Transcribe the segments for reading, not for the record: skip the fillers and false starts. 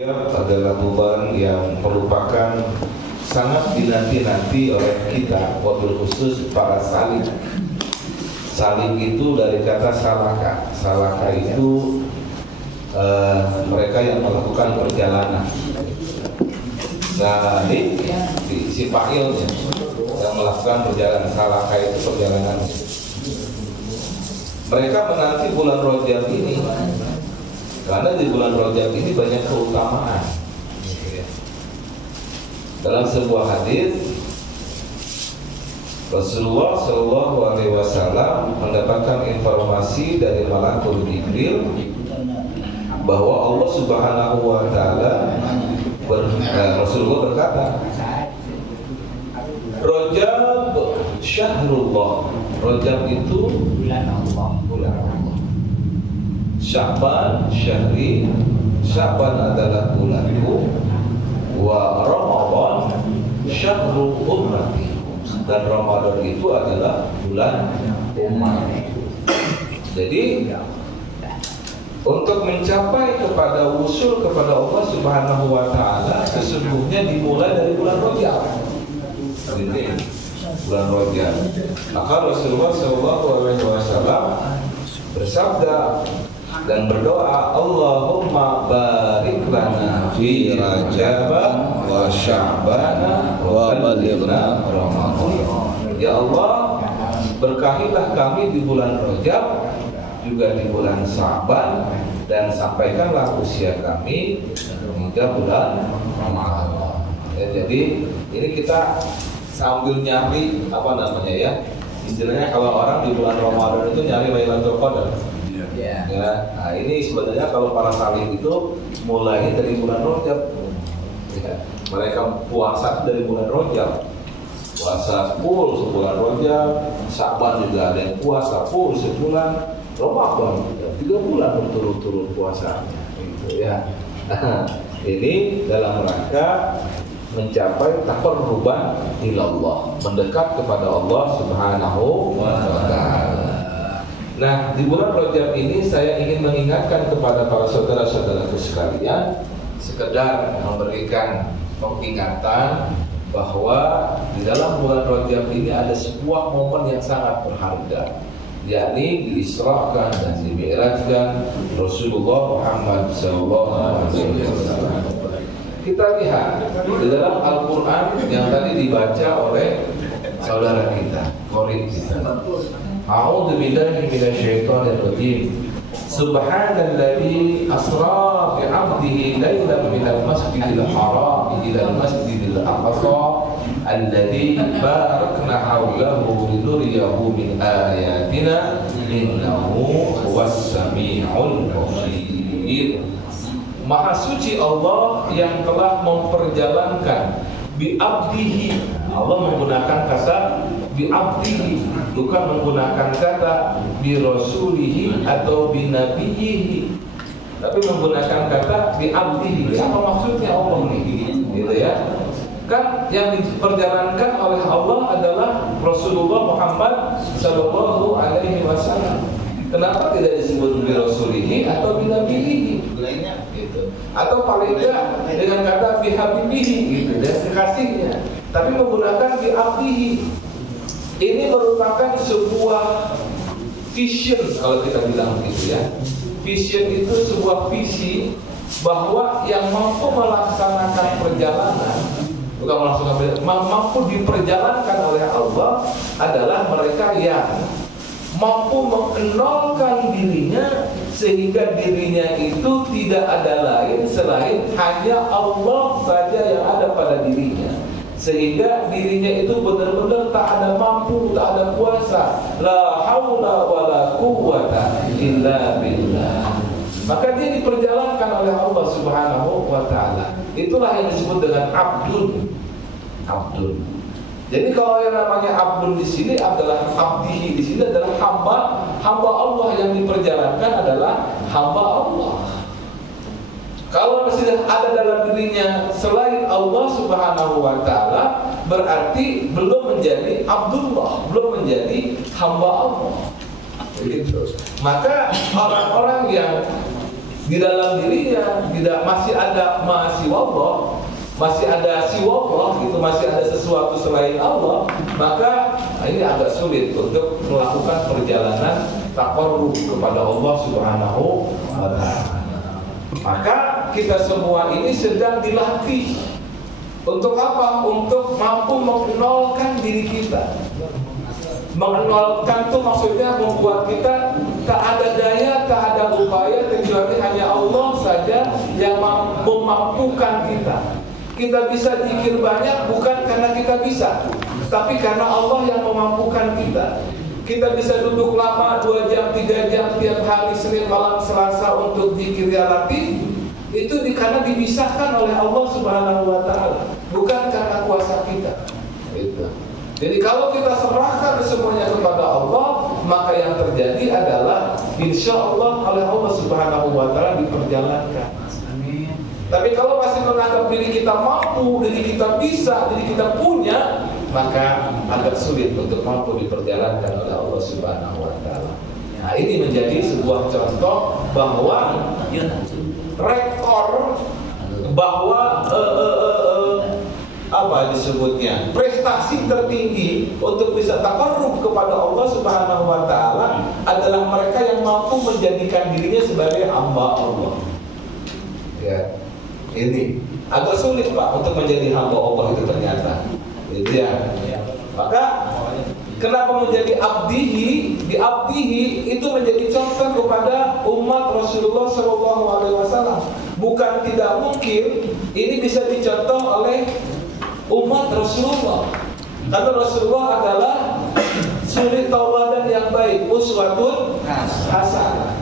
Adalah bulan yang merupakan sangat dinanti-nanti oleh kita, wabil khusus para saling. Saling itu dari kata salaka. Salaka itu mereka yang melakukan perjalanan. Saling si fa'ilnya yang melakukan perjalanan. Salaka itu perjalanan. Mereka menanti bulan Rajab ini karena di bulan Rajab ini banyak keutamaan. Dalam sebuah hadis, Rasulullah Shallallahu Alaihi Wasallam mendapatkan informasi dari Malakul Jibril bahwa Allah Subhanahu Wa Taala Rasulullah berkata, Rajab Syahrullah. Rajab itu bulan Allah. Sya'ban syahri, Sya'ban adalah bulanku, wa Ramadan syahrul ummati, dan Ramadan itu adalah bulan umat. Jadi untuk mencapai kepada wusul kepada Allah Subhanahu Wa Taala sesungguhnya dimulai dari bulan Rajab. Ini bulan Rajab. Maka Rasulullah Shallallahu Alaihi Wasallam bersabda dan berdoa, Allahumma barik lana fi Rajab wa Sya'ban wa balighna Ramadan. Ya Allah, berkahilah kami di bulan Rajab juga di bulan Sya'ban, dan sampaikanlah usia kami hingga bulan Ramadan. Ya, jadi ini kita sambil nyari istilahnya kalau orang di bulan Ramadan itu nyari Lailatul Qadar. Ya, nah ini sebenarnya kalau para saling itu mulai dari bulan Rajab. Ya, mereka puasa dari bulan Rajab. Puasa full sebulan Rajab, Sya'ban juga ada yang puasa full sebulan, Ramadan 3 bulan berturut-turut puasanya. Gitu ya. Nah, ini dalam rangka mencapai taqarruban ilallah, mendekat kepada Allah Subhanahu wa Ta'ala. Nah, di bulan Rajab ini saya ingin mengingatkan kepada para saudara-saudaraku sekalian, sekedar memberikan pengingatan bahwa di dalam bulan Rajab ini ada sebuah momen yang sangat berharga, yakni diisrakan dan dimi'rajkan Rasulullah Muhammad SAW. Kita lihat di dalam Al-Quran yang tadi dibaca oleh saudara kita, qori kita. A'udzu billahi minasyaitonir rajim. Subhanalladzi asra bi 'abdihi lailan minal masjidil haram ilal masjidil aqsa alladzi barakna hawlahu linuriyahu min ayatina innahu huwas samiul basir. Maha suci Allah yang telah memperjalankan bi 'abdihi. Allah menggunakan kata bi 'abdihi, bukan menggunakan kata bi rasulihi atau bi nabiyhi, tapi menggunakan kata bi 'abdihi. Apa maksudnya Allah ini? Gitu ya. Kan yang diperjalankan oleh Allah adalah Rasulullah Muhammad sallallahu alaihi wasallam. Kenapa tidak disebut bi rasulihi atau bi nabiyhi? Lainnya gitu. Atau paling tidak dengan kata bi habibihi gitu, dan kekasihnya. Tapi menggunakan bi 'abdihi. Ini merupakan sebuah vision, kalau kita bilang begitu ya. Vision itu sebuah visi bahwa yang mampu melaksanakan perjalanan, bukan melaksanakan, mampu diperjalankan oleh Allah adalah mereka yang mampu mengenalkan dirinya sehingga dirinya itu tidak ada lain selain hanya Allah saja yang ada pada dirinya. Sehingga dirinya itu benar-benar tak ada mampu, tak ada kuasa. La haula wa la quwwata illa billah. Maka dia diperjalankan oleh Allah Subhanahu wa Ta'ala. Itulah yang disebut dengan abdun. Abdun. Jadi kalau yang namanya abdun di sini adalah abdihi, di sini adalah hamba Allah yang diperjalankan adalah hamba Allah. Kalau masih ada dalam dirinya selain Allah Subhanahu wa Ta'ala, berarti belum menjadi Abdullah, belum menjadi hamba Allah. Begitu. Maka orang-orang yang di dalam dirinya masih ada ma'asiwallah, masih ada siwallah gitu, masih ada sesuatu selain Allah, maka ini agak sulit untuk melakukan perjalanan taqarrub kepada Allah Subhanahu wa ta'ala. Maka kita semua ini sedang dilatih untuk apa? Untuk mampu mengenalkan diri kita. Mengenalkan itu maksudnya membuat kita tak ada daya, tak ada upaya kecuali hanya Allah saja yang memampukan kita. Kita bisa zikir banyak bukan karena kita bisa, tapi karena Allah yang memampukan kita. Kita bisa duduk lama 2 jam, 3 jam tiap hari Senin malam Selasa untuk zikir relatif, itu karena dipisahkan oleh Allah Subhanahu wa ta'ala, bukan karena kuasa kita. Itu. Jadi kalau kita serahkan semuanya kepada Allah, maka yang terjadi adalah insya Allah oleh Allah Subhanahu wa ta'ala diperjalankan. Amin. Tapi kalau masih menganggap diri kita mampu, diri kita bisa, diri kita punya, maka agak sulit untuk mampu diperjalankan oleh Allah Subhanahu wa ta'ala. Nah, ini menjadi sebuah contoh bahwa rekor bahwa apa disebutnya prestasi tertinggi untuk bisa taqarrub kepada Allah Subhanahu wa ta'ala adalah mereka yang mampu menjadikan dirinya sebagai hamba Allah. Ya, ini agak sulit Pak untuk menjadi hamba Allah itu ternyata. Itu ya. Maka kenapa menjadi abdihi? Di abdihi itu menjadi contoh kepada umat Rasulullah SAW. Bukan tidak mungkin ini bisa dicontoh oleh umat Rasulullah. Karena Rasulullah adalah suri tauladan yang baik, uswatun hasanah.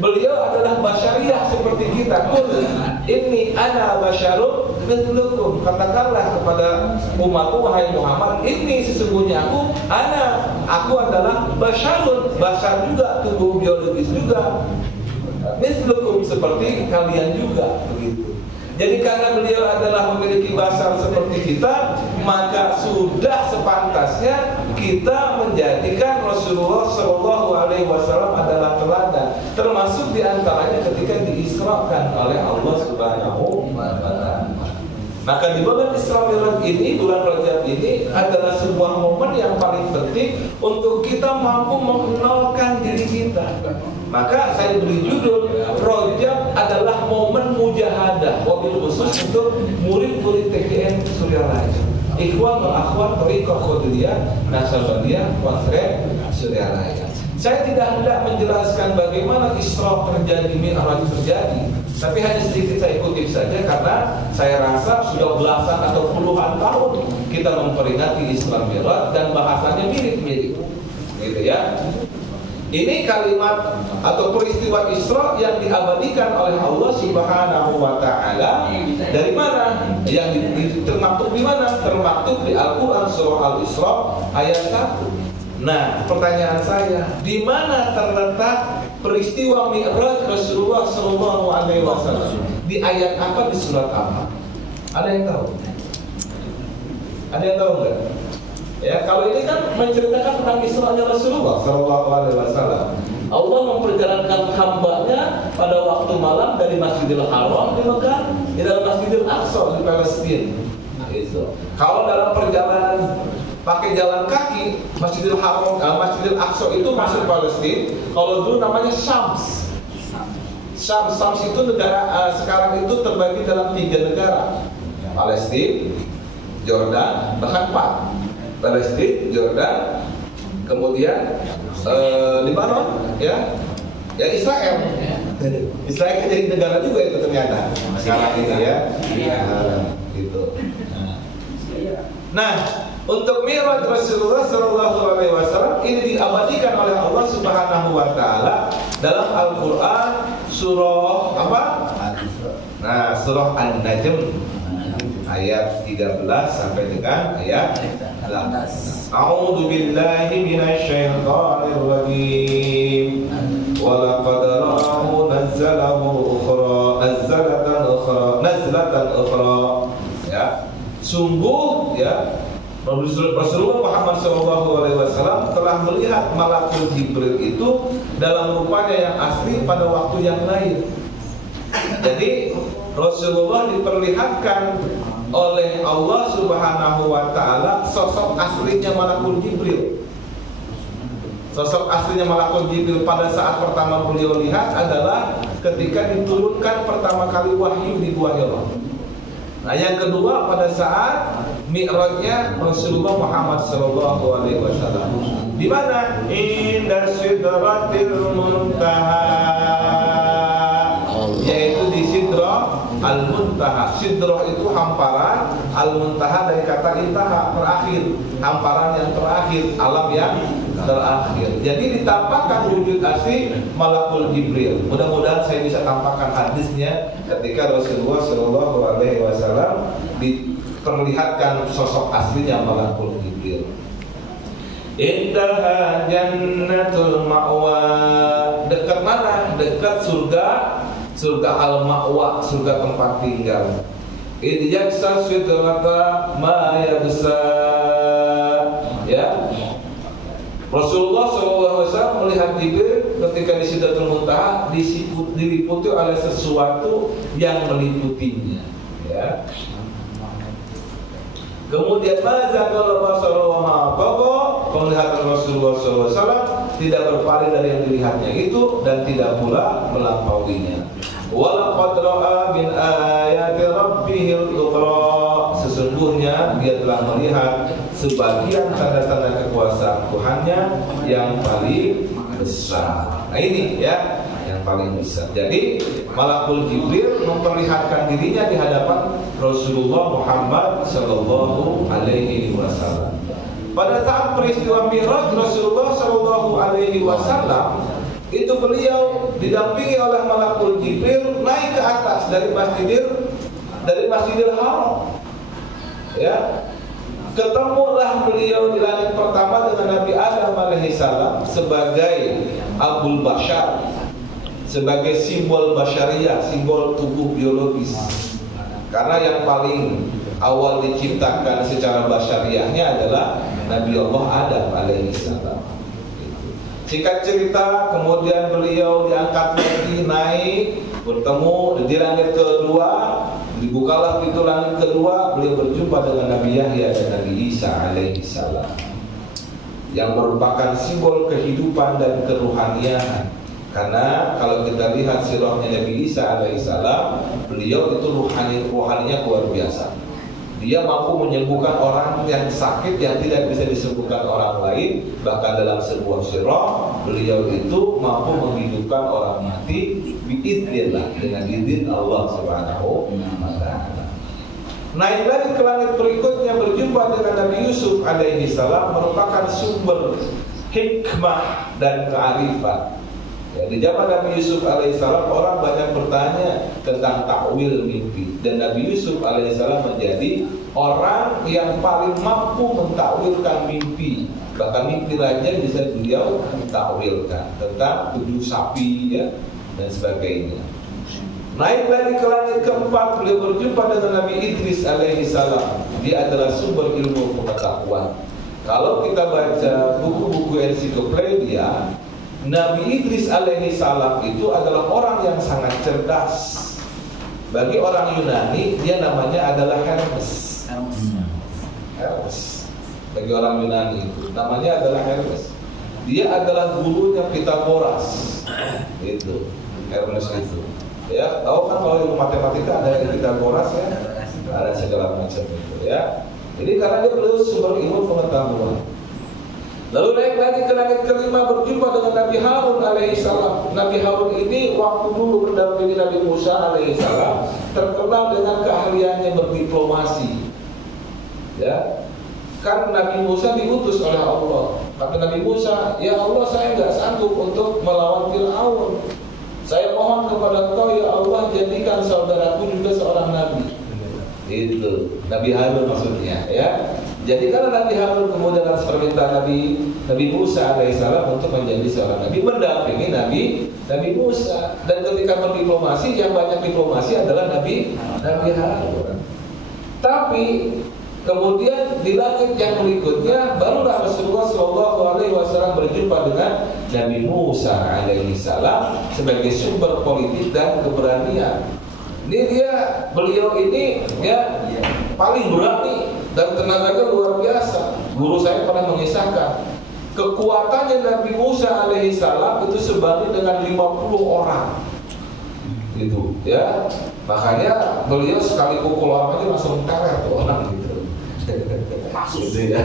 Beliau adalah basyariah seperti kita. Qul inni ana basyarun mithlukum. Katakanlah kepada umatku, wahai Muhammad, ini sesungguhnya aku adalah basyarun, basyar juga, tubuh biologis juga. Mithlukum, seperti kalian juga, begitu. Jadi karena beliau adalah memiliki basar seperti kita, maka sudah sepantasnya kita menjadikan Rasulullah SAW adalah teladan. Termasuk diantaranya ketika diisrakan oleh Allah Subhanahu wa ta'ala. Maka di bulan Isra Mi'raj ini, bulan Rajab ini adalah sebuah momen yang paling penting untuk kita mampu mengenalkan diri kita. Maka saya beri judul Rajab adalah momen mujahadah, wabil khusus untuk murid-murid TKN Suryaraya, Ikhwan dan Akhwat Thariqah Qadiriyah Naksabandiyah Pesantren Suryaraya. Saya tidak hendak menjelaskan bagaimana Isra terjadi, Mi'raj terjadi, tapi hanya sedikit saya kutip saja karena saya rasa sudah belasan atau puluhan tahun kita memperingati Isra Mi'raj dan bahasanya mirip-mirip, gitu ya. Ini kalimat atau peristiwa Isra yang diabadikan oleh Allah Subhanahu wa ta'ala dari mana? Yang termaktub di mana? Termaktub di Al-Qur'an surah Al-Isra ayat 1. Nah, pertanyaan saya, di mana terletak peristiwa Mi'raj Rasulullah SAW? Di ayat apa, di surat apa? Ada yang tahu? Ada yang tahu enggak? Ya, kalau ini kan menceritakan tentang Isra'nya Rasulullah SAW. Allah memperjalankan hambanya pada waktu malam dari Masjidil Haram di Mekah ke dalam Masjidil Aqsa di Palestina. Nah, itu. Kalau dalam perjalanan pakai jalan kaki, Masjidil Haram, Masjidil Aqsa itu masuk Palestina. Kalau dulu namanya Syams. Syams itu negara sekarang itu terbagi dalam 3 negara. Palestina, Jordan, bahkan 4. Palestina, Jordan, kemudian Lebanon, ya Israel. Israel kan jadi negara juga itu ternyata sekarang ini ya. Gitu. Nah, untuk Mi'raj Rasulullah SAW ini diabadikan oleh Allah Subhanahu wa ta'ala dalam Al-Qur'an surah apa? Nah, surah An-Najm ayat 13 sampai dengan ayat 18. A'udzu billahi minasyaitonir rajim. Wa laqad ra'ahu nazlatan ukhra. Ya. Sungguh ya Rasulullah Muhammad SAW telah melihat malakul Jibril itu dalam rupanya yang asli pada waktu yang lain. Jadi Rasulullah diperlihatkan oleh Allah Subhanahu wa taala sosok aslinya Malakul Jibril. Sosok aslinya Malakul Jibril pada saat pertama beliau lihat adalah ketika diturunkan pertama kali wahyu di Gua Hira. Nah, yang kedua pada saat Mi'rajnya Rasulullah Muhammad sallallahu alaihi wasallam. Di mana? Inda Sidratil Muntaha, yaitu di Sidrah Al-Muntaha. Sidrah itu hamparan, Al-Muntaha dari kata intaha, terakhir. Hamparan yang terakhir, alam yang terakhir. Jadi ditampakkan wujud asli Malakul Jibril. Mudah-mudahan saya bisa tampakkan hadisnya ketika Rasulullah sallallahu alaihi wasallam diperlihatkan sosok aslinya Malakul Jibril. Indaha jannatul ma'wa. Dekat mana? Dekat surga, surga al-ma'wa, surga tempat tinggal. Idh yaksa sidrata ma yabsa. Ya. Rasulullah SAW melihat Jibril ketika di Sidratul Muntaha diliputi oleh sesuatu yang meliputinya. Ya. Kemudian mazaqal basara wa ma taqa, penglihatan Rasulullah SAW tidak berpaling dari yang dilihatnya itu dan tidak pula melampauinya. Walaqad ra'a min ayati rabbihil ukhra, sesungguhnya dia telah melihat sebagian tanda-tanda kekuasaan Tuhannya yang paling besar. Nah ini ya, yang paling besar. Jadi Malakul Jibril memperlihatkan dirinya di hadapan Rasulullah Muhammad sallallahu alaihi wasallam. Pada saat peristiwa Mi'raj Rasulullah sallallahu alaihi wasallam itu beliau didampingi oleh Malakul Jibril naik ke atas dari Masjidil Haram. Ya. Ketemulah beliau di langit pertama dengan Nabi Adam alaihissalam sebagai Abul Bashar, sebagai simbol basyariah, simbol tubuh biologis. Karena yang paling awal diciptakan secara basyariahnya adalah Nabi Allah Adam alaihissalam. Singkat cerita, kemudian beliau diangkat lagi, naik, bertemu di langit kedua. Dibukalah pintu langit kedua, beliau berjumpa dengan Nabi Yahya dan Nabi Isa alaihissalam, yang merupakan simbol kehidupan dan keruhanian. Karena kalau kita lihat sirahnya Nabi Isa alaihissalam, beliau itu ruhaninya luar biasa. Dia mampu menyembuhkan orang yang sakit yang tidak bisa disembuhkan orang lain. Bahkan dalam sebuah sirah, beliau itu mampu menghidupkan orang mati biidznillah, dengan izin Allah Subhanahu wa taala. Naik lagi ke langit berikutnya, berjumpa dengan Nabi Yusuf alaihi salam, merupakan sumber hikmah dan kearifan. Ya, di zaman Nabi Yusuf alaihissalam orang banyak bertanya tentang takwil mimpi, dan Nabi Yusuf alaihissalam menjadi orang yang paling mampu mentakwilkan mimpi. Bahkan mimpi raja bisa beliau takwilkan tentang 7 sapi ya, dan sebagainya. Naik lagi ke langit keempat, beliau berjumpa dengan Nabi Idris alaihissalam. Dia adalah sumber ilmu pengetahuan. Kalau kita baca buku-buku ensiklopedia, Nabi Idris alaihi salam itu adalah orang yang sangat cerdas. Bagi orang Yunani, dia namanya adalah Hermes. Hermes. Bagi orang Yunani itu namanya adalah Hermes. Dia adalah gurunya Pythagoras. Itu Hermes itu. Ya, tahu kan kalau ilmu matematika ada Pythagoras ya, ada segala macam itu ya. Jadi karena dia perlu sumber ilmu pengetahuan. Lalu naik lagi ke langit kelima, berjumpa dengan Nabi Harun alaihissalam. Nabi Harun ini waktu dulu mendampingi Nabi Musa alaihissalam terkenal dengan keahliannya berdiplomasi. Ya, kan Nabi Musa diutus oleh Allah. Kata Nabi Musa, ya Allah, saya nggak sanggup untuk melawan Fir'aun. Saya mohon kepada Engkau ya Allah, jadikan saudaraku juga seorang nabi. Itu Nabi Harun maksudnya ya. Jadi karena Nabi Harun kemudian atas permintaan Nabi Musa alaihissalam untuk menjadi seorang nabi, mendampingi Nabi Musa. Dan ketika berdiplomasi, yang banyak diplomasi adalah Nabi Harun. Tapi Kemudian di langit yang berikutnya barulah Rasulullah SAW berjumpa dengan Nabi Musa alaihi salam sebagai sumber politik dan keberanian. Beliau ini ya paling berani dan tenaganya luar biasa. Guru saya pernah mengisahkan kekuatannya Nabi Musa alaihi salam itu sebanding dengan 50 orang. Gitu ya. Makanya beliau sekali pukul orang aja langsung teler tuh orang gitu. Maksud ya,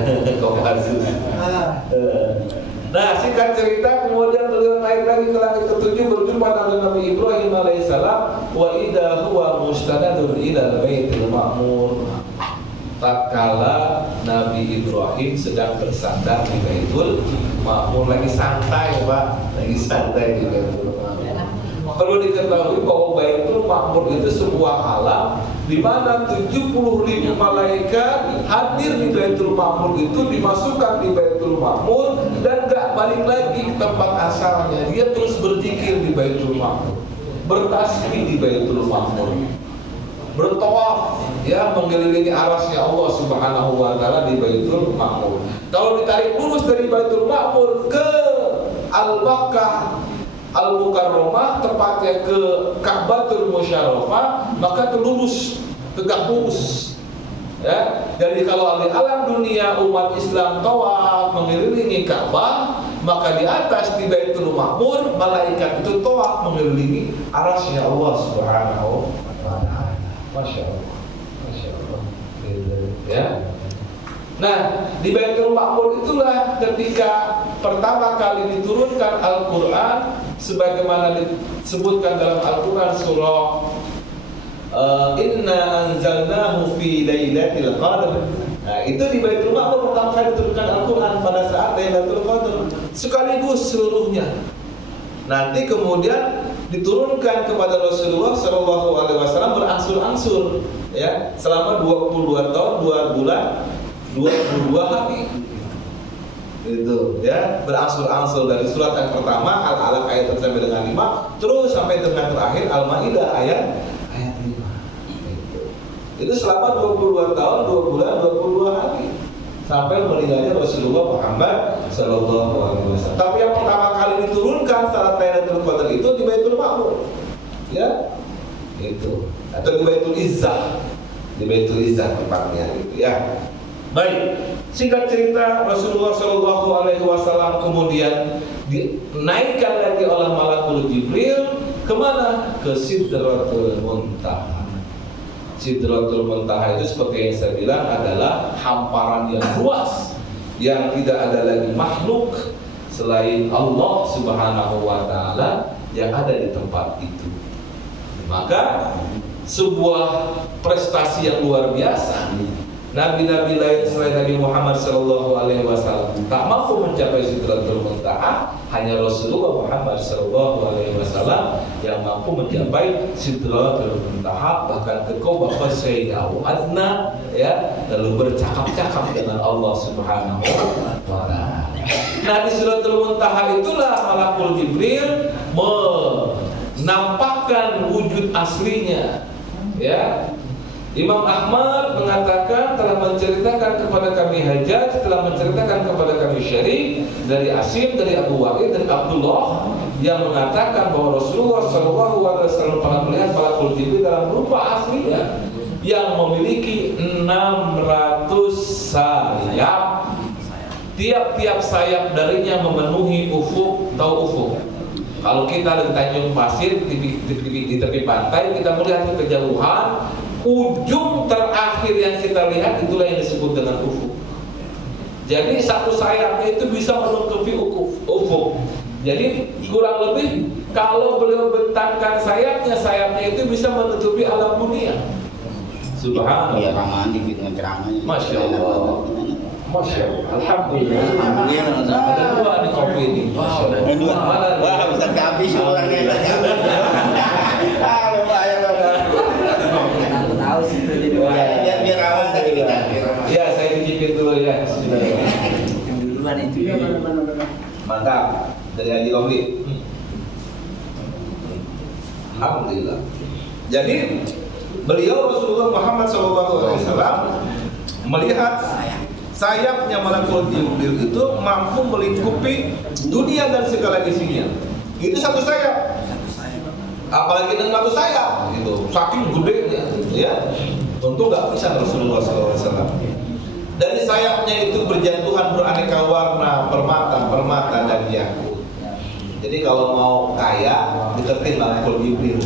nah singkat cerita kemudian beliau naik lagi ke langit ketujuh berjumpa dengan Nabi Ibrahim alaihissalam wa idza huwa mustanadun ila baitil ma'mur. Tatkala Nabi Ibrahim sedang bersandar di Baitul Ma'mur, lagi santai Pak, lagi santai di Baitul Ma'mur. Perlu diketahui bahwa Baitul Ma'mur itu sebuah alam di mana 70.000 malaikat hadir di Baitul Ma'mur itu, dimasukkan di Baitul Ma'mur dan gak balik lagi ke tempat asalnya. Dia terus berzikir di Baitul Ma'mur, bertasbih di Baitul Ma'mur, bertawaf ya mengelilingi arasnya Allah Subhanahu wa taala di Baitul Ma'mur. Kalau ditarik lurus dari Baitul Ma'mur ke Al-Makkah Al-Mukarramah, tepatnya ke Ka'batul Musyarrafah, maka lurus, tegak lurus. Ya, jadi kalau di alam dunia umat Islam tawaf mengelilingi Ka'bah, maka di atas di Baitul Ma'mur malaikat itu tawaf mengelilingi arasnya Allah Subhanahu wa taala. Masya Allah, Masya Allah. Ya. Nah, di Baitul Ma'mur itulah ketika pertama kali diturunkan Al-Quran, sebagaimana disebutkan dalam Al-Quran surah Inna anzalnahu fi lailatul qadr. Nah, itu di Baitul Ma'mur pertama kali diturunkan Al-Quran pada saat Lailatul Qadar sekaligus seluruhnya. Nanti kemudian diturunkan kepada Rasulullah SAW berangsur-angsur ya, selama 22 tahun 2 bulan 22 hari itu ya, berangsur-angsur dari surat yang pertama Al-Alaq ayat sampai dengan 5 terus sampai dengan terakhir Al-Maidah ayat 5 itu selama 22 tahun 2 bulan 22 hari sampai meninggalnya Rasulullah Muhammad SAW. Tapi yang pertama kali diturunkan saat Lailatul Qadar itu di Baitul Ma'mur ya, itu atau di Baitul Izzah, di Baitul Izzah tempatnya gitu ya. Baik, singkat cerita Rasulullah SAW kemudian dinaikkan lagi oleh Malakul Jibril kemana? Ke Sidratul Muntaha. Sidratul Muntaha itu seperti yang saya bilang adalah hamparan yang luas yang tidak ada lagi makhluk selain Allah Subhanahu wa taala yang ada di tempat itu. Maka sebuah prestasi yang luar biasa. Nabi-nabi lain selain Nabi Muhammad SAW tak mampu mencapai Sidratul Muntaha, hanya Rasulullah Muhammad SAW yang mampu mencapai Sidratul Muntaha, bahkan ke Qubah Sayyidau Adna ya, lalu bercakap-cakap dengan Allah Subhanahu wa taala. Nah, di Sidratul Muntaha itulah Malakul Jibril menampakkan wujud aslinya ya. Imam Ahmad mengatakan telah menceritakan kepada kami Hajjaj, telah menceritakan kepada kami Syarif dari Asim, dari Abu Waqid dan Abdullah yang mengatakan bahwa Rasulullah SAW pernah melihat Malakul Jibril dalam rupa aslinya yang memiliki 600 sayap. Tiap-tiap sayap darinya memenuhi ufuk, tahu ufuk? Kalau kita di Tanjung Pasir di tepi pantai kita melihat ke kejauhan, ujung terakhir yang kita lihat itulah yang disebut dengan ufuk. Jadi satu sayapnya itu bisa menutupi ufuk. Jadi kurang lebih kalau beliau bentangkan sayapnya itu bisa menutupi alam dunia. Subhanallah. Ya ramahan dikit ceramahnya. Masya Allah. Masya Allah. Alhamdulillah. Ada dua nih kopi ini. Masya Allah. Wah, Ustaz habis orangnya. Tahu sih itu jadi biar awal tadi kita. Ya, saya dicicipin dulu ya. Yang duluan itu. Mantap. Dari Haji Romli. Alhamdulillah. Jadi beliau Rasulullah Muhammad SAW melihat sayapnya malakul Jibril itu mampu melingkupi dunia dan segala isinya. Itu satu sayap. Apalagi dengan satu sayap, gitu. Saking gedenya, gitu ya. Tentu nggak bisa Rasulullah SAW. Dari sayapnya itu berjatuhan beraneka warna, permata, dan yakut. Jadi kalau mau kaya, deketin malakul Jibril.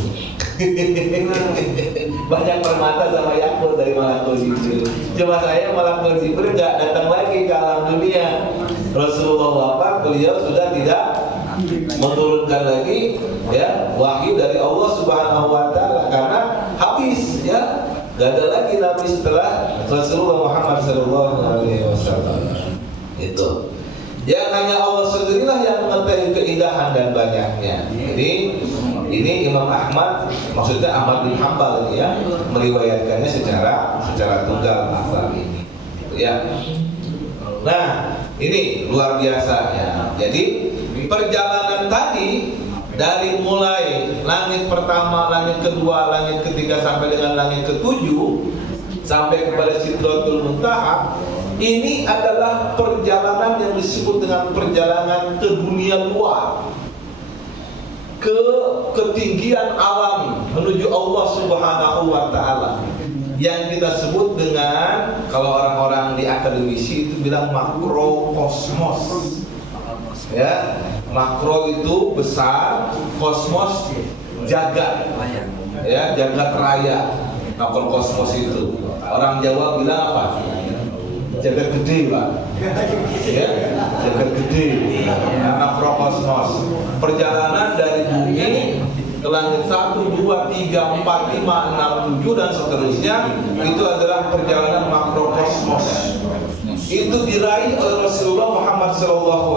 Banyak permata sama yakut dari malakul Jibril. Cuma saya malakul Jibril nggak datang lagi ke alam dunia. Rasulullah wafat, beliau sudah tidak menurunkan lagi ya wahyu dari Allah Subhanahu wa taala karena habis ya. Gak ada lagi nabi setelah Rasulullah Muhammad SAW. Itu. Yang hanya Allah sendirilah yang mengetahui keindahan dan banyaknya. Jadi ini Imam Ahmad, maksudnya Ahmad bin Hanbal ya, meriwayatkannya secara tunggal asal ini. Gitu ya. Nah, ini luar biasa ya. Jadi perjalanan tadi dari mulai langit pertama, langit kedua, langit ketiga sampai dengan langit ketujuh sampai kepada Sidratul Muntaha, ini adalah perjalanan yang disebut dengan perjalanan ke dunia luar, ke ketinggian alam menuju Allah Subhanahu wa taala. Yang kita sebut dengan, kalau orang-orang di akademisi itu bilang makrokosmos. Ya, makro itu besar, kosmos jagat. Ya, jagat raya. Makrokosmos itu. Orang Jawa bilang apa? Jagat gede, Pak. Ya, jagat gede. Makrokosmos. Perjalanan dari bumi ke langit 1, 2, 3, 4, 5, 6, 7 dan seterusnya, itu adalah perjalanan makrokosmos. Itu diraih oleh Rasulullah Muhammad SAW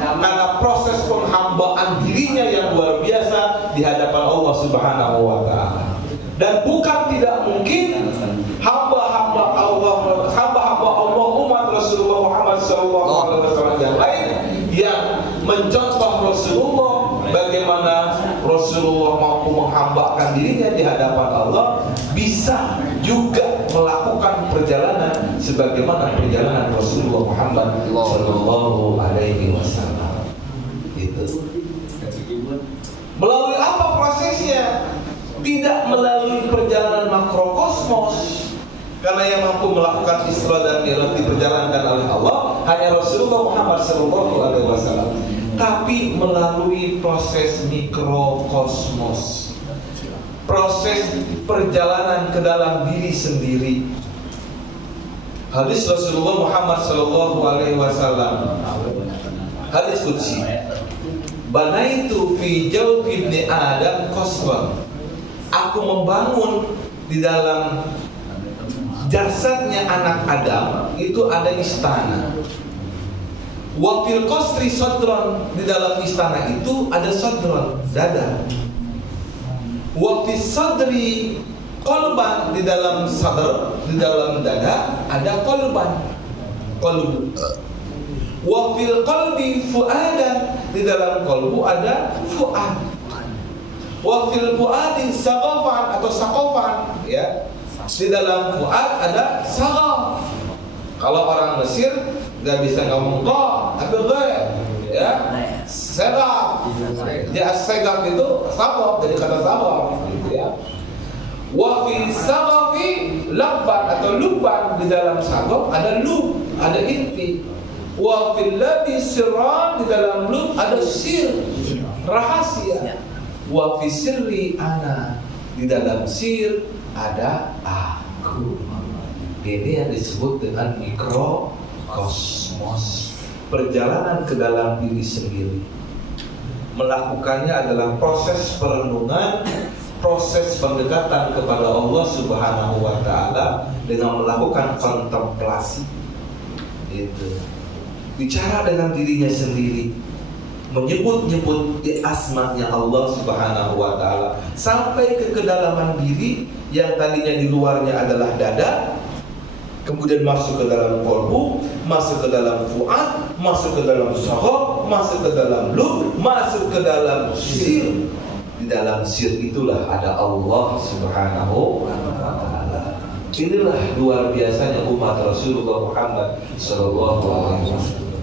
karena proses penghambaan dirinya yang luar biasa di hadapan Allah Subhanahu wa taala. Dan bukan tidak mungkin hamba-hamba Allah umat Rasulullah Muhammad SAW yang lain yang mencontoh Rasulullah, bagaimana Rasulullah mampu menghambakan dirinya di hadapan Allah, bisa juga melakukan perjalanan sebagaimana perjalanan Rasulullah Muhammad Sallallahu Alaihi Wasallam. Itu. Melalui apa prosesnya? Tidak melalui perjalanan makrokosmos. Karena yang mampu melakukan Isra dan Mi'raj diperjalankan oleh Allah hanya Rasulullah Muhammad Sallallahu Alaihi Wasallam. Tapi melalui proses mikrokosmos, proses perjalanan ke dalam diri sendiri. Hadis Rasulullah Muhammad Sallallahu Alaihi Wasallam, hadis qudsi, banaitu fi jawfi ibni Adam qasran. Aku membangun di dalam jasadnya anak Adam itu ada istana. Wa fil qasri sadron, di dalam istana itu ada sadron, dada. Wa fis sadri qalban, di dalam sadr, di dalam dada ada qalban, qalbu. Wa fil qalbi fuadan, di dalam qalbu ada fuad. Wa fil fuadi saqafan atau saqafan, ya. Di dalam fuad ada saqaf. Kalau orang Mesir nggak bisa ngomong kok, tapi ya, segaf. Dia segaf itu sabab, jadi kata sabab, gitu ya. Wa fi saqafi labban atau lubban, di dalam sabab ada lub, ada inti. Wa fil ladhi sirran, di dalam lub ada sir, rahasia. Wa fi sirri ana, di dalam sir ada aku. Ini yang disebut dengan mikrokosmos, perjalanan ke dalam diri sendiri. Melakukannya adalah proses perenungan, proses pendekatan kepada Allah Subhanahu wa taala dengan melakukan kontemplasi. Itu. Bicara dengan dirinya sendiri, menyebut-nyebut asma-Nya Allah Subhanahu wa taala sampai ke kedalaman diri yang tadinya di luarnya adalah dada, kemudian masuk ke dalam qalbu, masuk ke dalam fuad, masuk ke dalam sahab, masuk ke dalam lub, masuk ke dalam sir. Di dalam sir itulah ada Allah Subhanahu wa taala. Inilah luar biasanya umat Rasulullah Muhammad Sallallahu Alaihi Wasallam.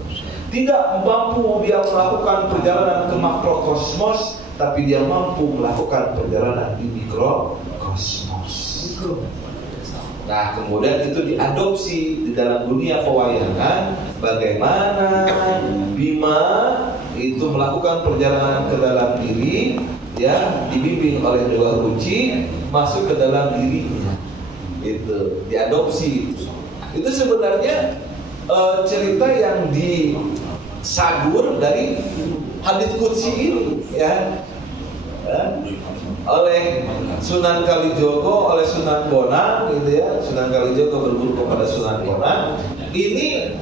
Tidak mampu dia melakukan perjalanan ke makrokosmos, tapi dia mampu melakukan perjalanan di mikrokosmos. Nah, kemudian itu diadopsi di dalam dunia pewayangan. Bagaimana Bima itu melakukan perjalanan ke dalam diri, ya, dibimbing oleh Dewa Ruci masuk ke dalam dirinya. Itu diadopsi. Itu sebenarnya cerita yang disadur dari hadits qudsi ini, ya. Oleh Sunan Kalijogo, oleh Sunan Bonang, gitu ya. Sunan Kalijogo berguru kepada Sunan Bonang. Ini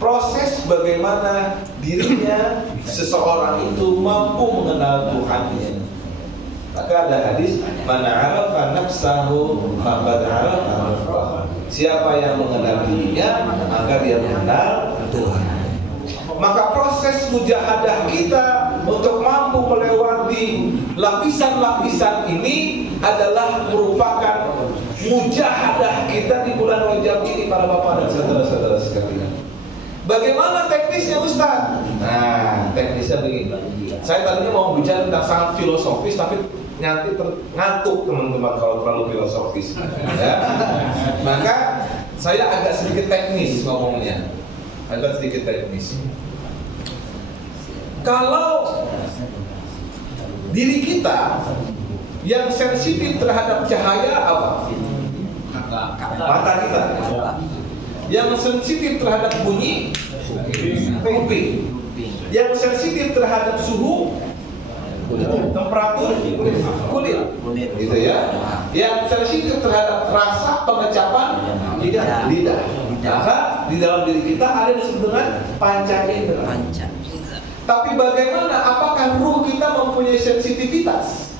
proses bagaimana dirinya seseorang itu mampu mengenal Tuhannya. Maka ada hadis, man 'arafa nafsahu faqad 'arafa rabbahu. Siapa yang mengenal dirinya, maka dia mengenal Tuhan. Maka proses mujahadah kita untuk mampu melewati lapisan-lapisan ini adalah merupakan mujahadah kita di bulan Rajab ini, para bapak dan saudara-saudara sekalian. Bagaimana teknisnya, Ustaz? Nah, teknisnya begini. Saya tadinya mau bicara tentang sangat filosofis, tapi nanti ngantuk teman-teman kalau terlalu filosofis. Ya. Maka saya agak sedikit teknis ngomongnya. Agak sedikit teknis. Kalau diri kita yang sensitif terhadap cahaya apa? Mata kita. Yang sensitif terhadap bunyi, kuping. Yang sensitif terhadap suhu, temperatur, kulit. Gitu ya. Yang sensitif terhadap rasa, pengecapan, lidah. Maka di dalam diri kita ada yang disebut dengan panca indera. Tapi bagaimana, apakah ruh kita mempunyai sensitivitas?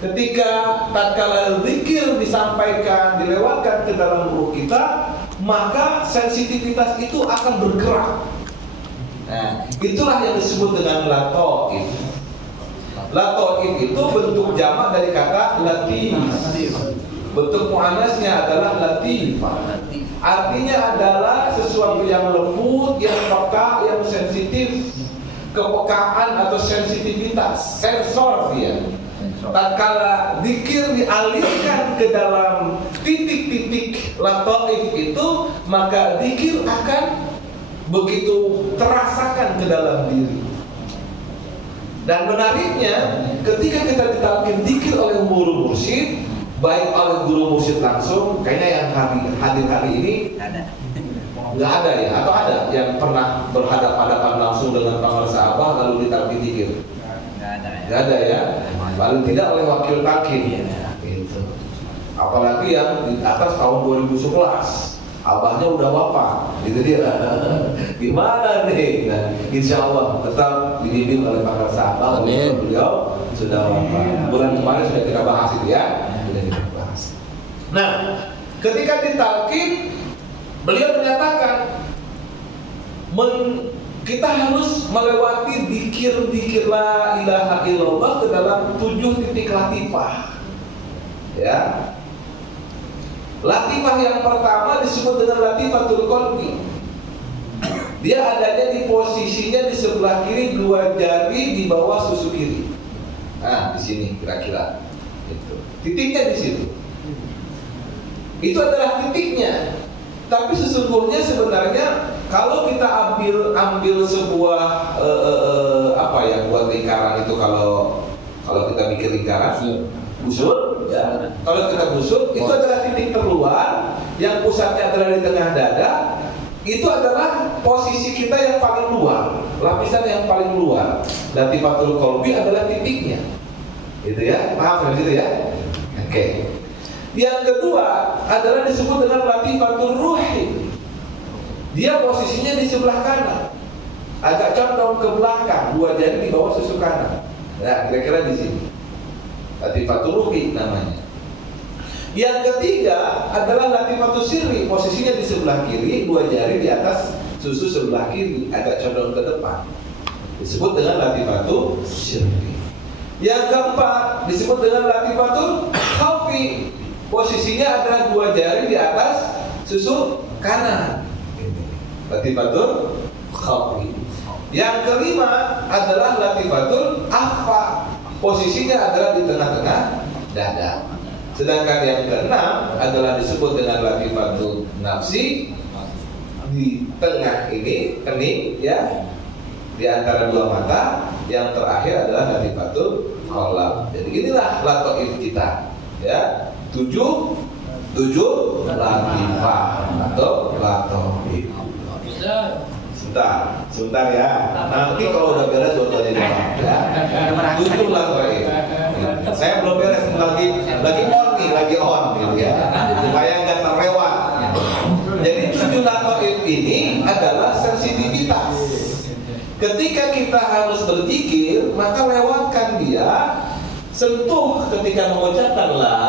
Ketika tatkala zikir disampaikan, dilewatkan ke dalam ruh kita, maka sensitivitas itu akan bergerak. Nah, itulah yang disebut dengan latoif. Latoif itu bentuk jamak dari kata latif. Bentuk muannasnya adalah latif. Artinya adalah sesuatu yang lembut, yang peka, yang sensitif. Kepekaan atau sensitivitas, sensor dia. Tatkala zikir dialirkan ke dalam titik-titik latoif itu, maka zikir akan begitu terasakan ke dalam diri. Dan menariknya, ketika kita ditalkin zikir oleh guru mursyid, baik oleh guru mursyid langsung, kayaknya yang hadir hari ini nggak ada ya, atau ada yang pernah berhadapan-hadapan langsung dengan pengarsa Abah lalu ditalkin zikir? Nggak ada ya. Paling tidak oleh wakil talkin. Gitu. Apalagi yang di atas tahun 2011, abahnya udah wafat, gitu dia. Gimana nih? Nah, insya Allah tetap dibimbing oleh pengarsa Abah. Beliau sudah wafat. Bulan kemarin sudah kita bahas itu ya. Sudah kita bahas. Nah, ketika ditalkin, beliau menyatakan kita harus melewati dzikir la ilaha illallah ke dalam 7 titik latifah. Ya. Latifah yang pertama disebut dengan latifatul qalbi. Dia adanya di posisinya di sebelah kiri, 2 jari di bawah susu kiri. Nah, di sini kira-kira. Gitu. Titiknya di situ. Itu adalah titiknya. Tapi sesungguhnya sebenarnya kalau kita ambil sebuah apa ya, buat lingkaran itu, kalau kita mikir lingkaran, busur, ya. Kalau kita busur, itu adalah titik terluar yang pusatnya adalah di tengah dada. Itu adalah posisi kita yang paling luar, lapisan yang paling luar. Latifatul qalbi adalah titiknya, gitu ya. Paham gitu ya? Oke. Yang kedua adalah disebut dengan latifatul ruhi. Dia posisinya di sebelah kanan, agak condong ke belakang, 2 jari di bawah susu kanan. Nah, kira-kira di sini. Latifatul ruhi namanya. Yang ketiga adalah latifatul sirri, posisinya di sebelah kiri, 2 jari di atas susu sebelah kiri, agak condong ke depan. Disebut dengan latifatul sirri. Yang keempat disebut dengan latifatul khafi. Posisinya adalah 2 jari di susul kanan. Latifatul khafi. Yang kelima adalah latifatul akhfa. Posisinya adalah di tengah-tengah dada. Sedangkan yang keenam adalah disebut dengan latifatul nafsi, di tengah ini kening ya, di antara dua mata. Yang terakhir adalah latifatul qalb. Jadi inilah lataif kita ya. tujuh latifah atau lataif. Sebentar ya. Nanti kalau udah beres baru tanya jawab ya. 7 lataif. Saya belum beres, lagi on gitu ya. Supaya nggak terlewat. Jadi 7 lataif ini adalah sensitivitas. Ketika kita harus berzikir, maka lewatkan dia, sentuh ketika mengucapkan la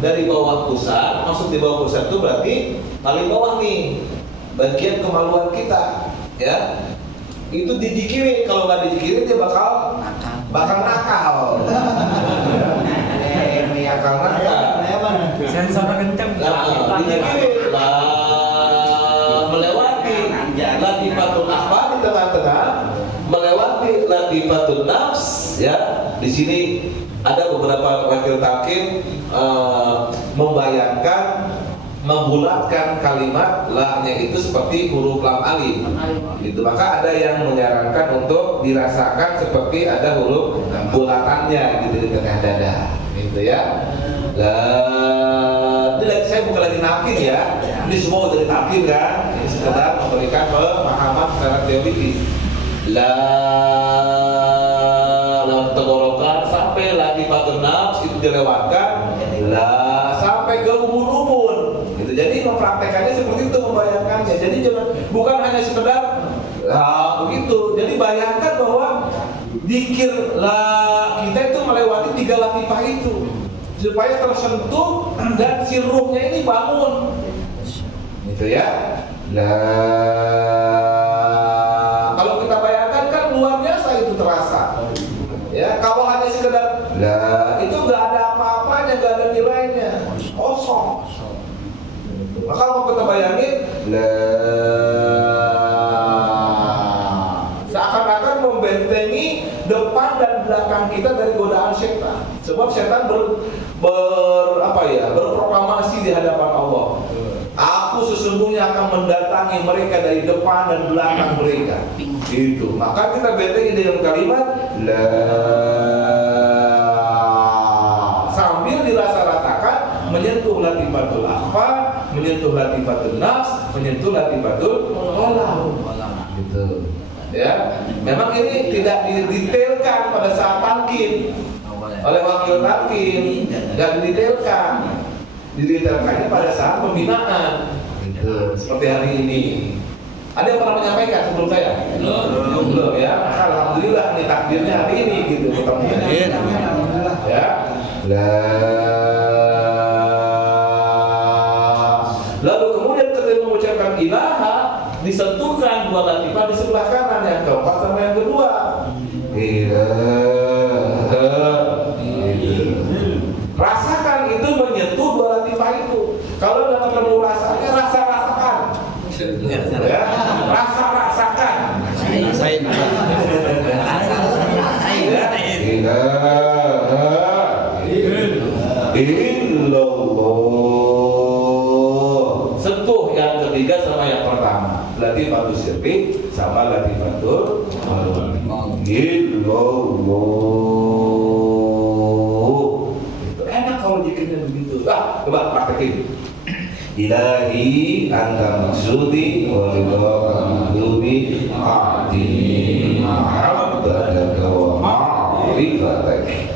dari bawah pusat. Maksud di bawah pusat itu berarti paling bawah nih, bagian kemaluan kita, ya. Itu dizikirin, kalau nggak dizikirin dia bakal nakal. Sensor kenceng. Dizikirin melewati latifatul akhfa di tengah-tengah, melewati latifatul nafs ya. Di sini ada beberapa wakil takim membayangkan, membulatkan kalimat la-nya itu seperti huruf lam alif. Gitu. Maka ada yang menyarankan untuk dirasakan seperti ada huruf bulatannya gitu di tengah dada. Gitu ya. Saya bukan lagi nafkin ya. Ini semua udah ditafsir kan? Ini sekedar memberikan pemahaman secara teoritis. Lawan tenggorokan sampai latifatul nafs itu dilewatkan. Sampai ke ubun-ubun. Gitu. Jadi mempraktekannya seperti itu, membayangkannya. Jadi jangan, bukan hanya sekedar begitu. Jadi bayangkan bahwa dzikir kita itu melewati 3 latifah itu supaya tersentuh dan si ruhnya ini bangun. Gitu ya. Kalau kita bayangkan kan luar biasa itu terasa. Ya, kalau hanya sekedar itu nggak ada apa-apanya, nggak ada nilainya, kosong. Maka kalau kita bayangin seakan-akan membentengi depan dan belakang kita dari godaan setan. Sebab setan berproklamasi di hadapan Allah. Aku sesungguhnya akan mendatangi mereka dari depan dan belakang mereka. Itu. Maka kita bentengi dengan kalimat la, sambil dirasa-rasakan menyentuh latifatul akhfa, menyentuh latifatul nafs, menyentuh latifatul qalb. Gitu. Ya, memang ini tidak didetailkan pada saat talqin oleh wakil talqin, nggak didetailkannya pada saat pembinaan. Gitu. Seperti hari ini. Ada yang pernah menyampaikan sebelum saya? Belum ya. Alhamdulillah ini takdirnya hari ini gitu. Ya. Lalu kemudian ketika mengucapkan ilaha, disentuhkan 2 latifah di sebelah kanan, yang keempat sama yang kedua. Rasakan itu menyentuh 2 latifah itu. Kalau dapat ketemu rasanya, rasakan. Ya, rasakan. Rasain. Sentuh yang ketiga sama yang pertama. Latifatul sirri sama latifatul qalb. Enak kalau zikirnya begitu. Coba praktekin. Ilahi anta maksudi wa ridhaka mahdubi a'ti mahabbataka wa ma'rifataka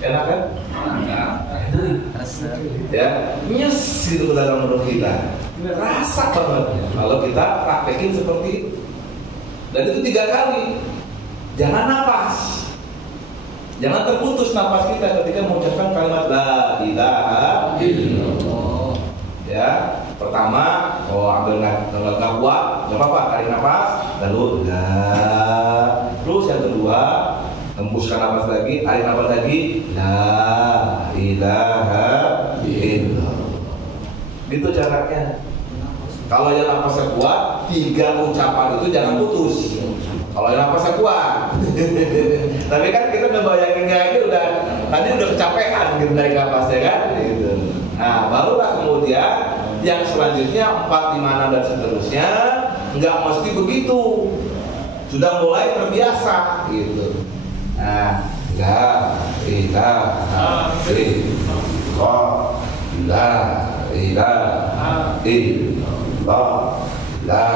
enak kan? Ya, nyes gitu dalam menurut kita. Rasa banget kalau kita praktekin seperti itu. Dan itu 3 kali. Jangan napas. Jangan terputus napas kita ketika mengucapkan kalimat la ilaha nggak kuat, nggak apa-apa, tarik nafas, lalu terus yang kedua, hembuskan nafas lagi, tarik nafas lagi, la ilaha illallah. Itu caranya. Kalau yang nafasnya kuat, 3 ucapan itu jangan putus. Kalau yang nafasnya kuat. Tapi kan kita udah bayanginnya aja tadi udah kecapean gitu dari nafasnya kan. Gitu. Nah, barulah kemudian yang selanjutnya 4, 5, 6 dan seterusnya nggak mesti begitu. Sudah mulai terbiasa gitu. Nah, la ilaha illallah, la ilaha illallah, la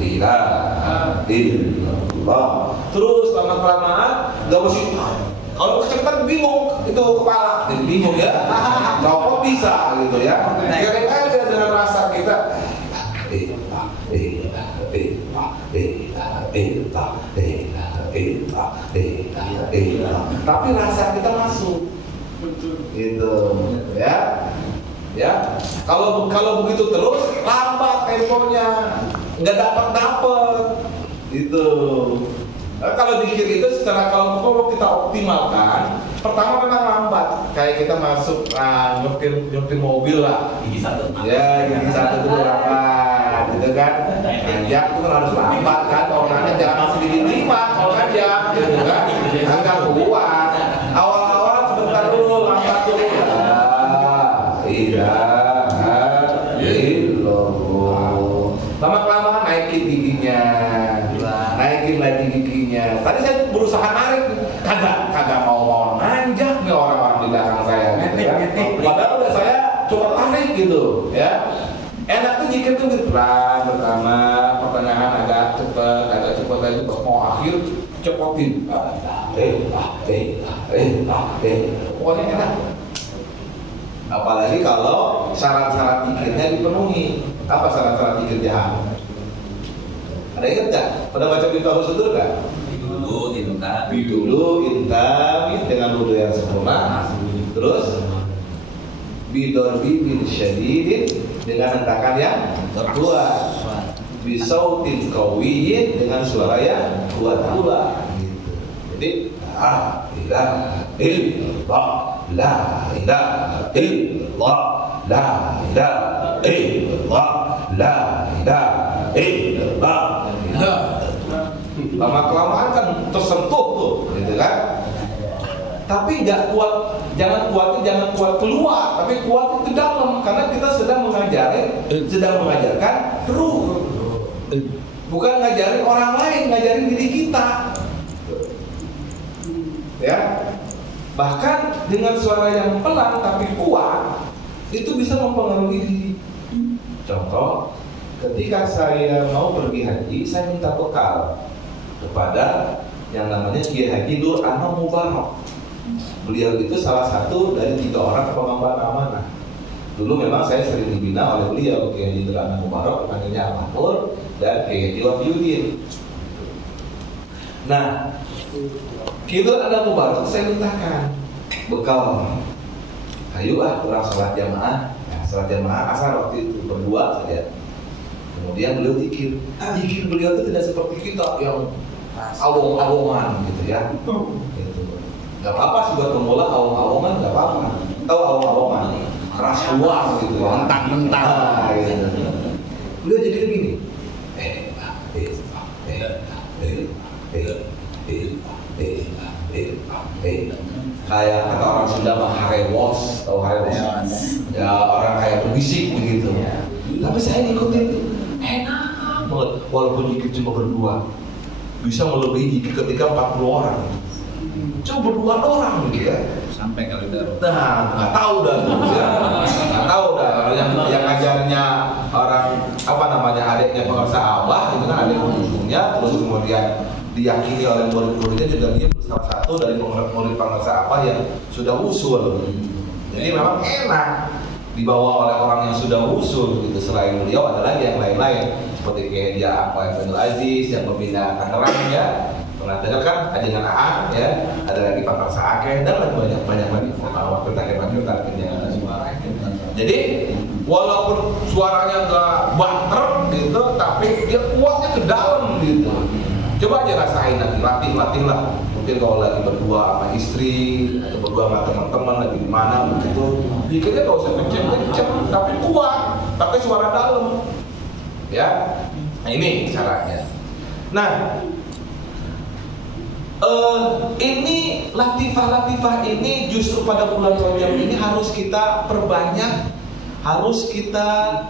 ilaha illallah. Terus lama-kelamaan nggak mesti. Kalau kecepatan bingung itu kepala, jadi bingung ya. Kalau bisa gitu ya. Kira-kira aja dengan rasa kita. Tapi rasa kita masuk. Gitu ya. Ya. Kalau begitu terus lambat temponya, nggak dapat. Gitu. Nah, kalau zikir itu secara kalau kita optimalkan, pertama memang lambat. Kayak kita masuk nyetir mobil lah. Gigi 1. Ya, gigi 1 itu lambat, gitu kan? Nanjak itu kan harus lambat kan? Orangnya jangan langsung gigi 5, kalau nanjak, gitu kan? Agak kuat. Awal-awal sebentar dulu, lambat dulu. Ilaha illallah. Lama-kelamaan naikin giginya. Naikin lagi giginya. Tadi saya berusaha narik, kagak mau nanjak nih orang-orang di belakang saya. Gitu ya. Padahal udah saya coba tarik gitu, ya. Enak tuh jika tuh pelan pertama, pertengahan agak cepet lagi mau akhir cepotin. Pokoknya enak. Apalagi kalau syarat-syarat zikirnya dipenuhi. Apa syarat-syarat zikirnya? Ada ingat nggak? Pernah baca Miftahul Sudur nggak? Dulu intam dengan wudu yang sempurna. Terus bidorbi bin syadidin dengan hentakan yang kuat. Bisautin qawiyin dengan suara yang kuat pula. Jadi la ilaha illallah, la ilaha illallah, la ilaha illallah, la ilaha illallah. Lama-kelamaan kan tersentuh tuh, gitu kan? Tapi nggak kuat, jangan kuat keluar, tapi kuat ke dalam, karena kita sedang mengajarkan ruh, bukan ngajarin orang lain, ngajarin diri kita. Ya, bahkan dengan suara yang pelan tapi kuat, itu bisa mempengaruhi diri. Contoh, ketika saya mau pergi haji, saya minta bekal kepada yang namanya Kiai Haji Nur Anam Mubarak. Beliau itu salah satu dari 3 orang pengemban amanah. Dulu memang saya sering dibina oleh beliau, Kiai Haji Nur Anam Mubarak, panggilnya Ahmad Nur, dan Kiai Haji Wahyudin. Nah, Kiai Nur Anam Mubarak saya mintakan bekal. Ayo kurang sholat jamaah. Nah, sholat jamaah asar waktu itu berdua saja. Kemudian beliau zikir beliau itu tidak seperti kita yang awong-awongan gitu ya. Gitu. Gak apa-apa sih buat pemula awong-awongan, gak apa-apa. Tahu awong-awongan, keras keluar gitu ya. Mentang-mentang. Gitu. Beliau jadi begini. Kayak kata orang Sunda mah harewos, tahu harewos? Ya orang kayak berbisik begitu. Tapi saya ngikutin tuh. Enak banget, walaupun zikir cuma berdua bisa melebihi zikir ketika 40 orang. Coba berdua orang gitu ya. Sampai kali darurat. Nah, nggak tahu dah tuh ya. Nggak tahu dah yang ngajarnya orang apa namanya adiknya pengusaha Abah itu kan adik ujungnya, terus kemudian diyakini oleh murid-muridnya juga dia salah satu dari murid pengusaha Abah yang sudah usul. Jadi memang enak dibawa oleh orang yang sudah usul gitu. Selain beliau ada lagi yang lain-lain seperti kayak dia apa Abdul Aziz yang membina Tangerang ya, pernah dengar kan dengan AA ya, ada lagi Pak Paksa Akeh dan banyak lagi wakil targetnya. Jadi walaupun suaranya nggak banter gitu, tapi rasain nanti, latih lah. Mungkin kalau lagi berdua sama istri atau berdua sama teman-teman lagi di mana begitu, bikinnya gak usah kenceng-kenceng, tapi kuat, pakai suara dalam. Ya, nah ini caranya. Nah, ini latifah-latifah ini justru pada bulan Rajab ini harus kita perbanyak, harus kita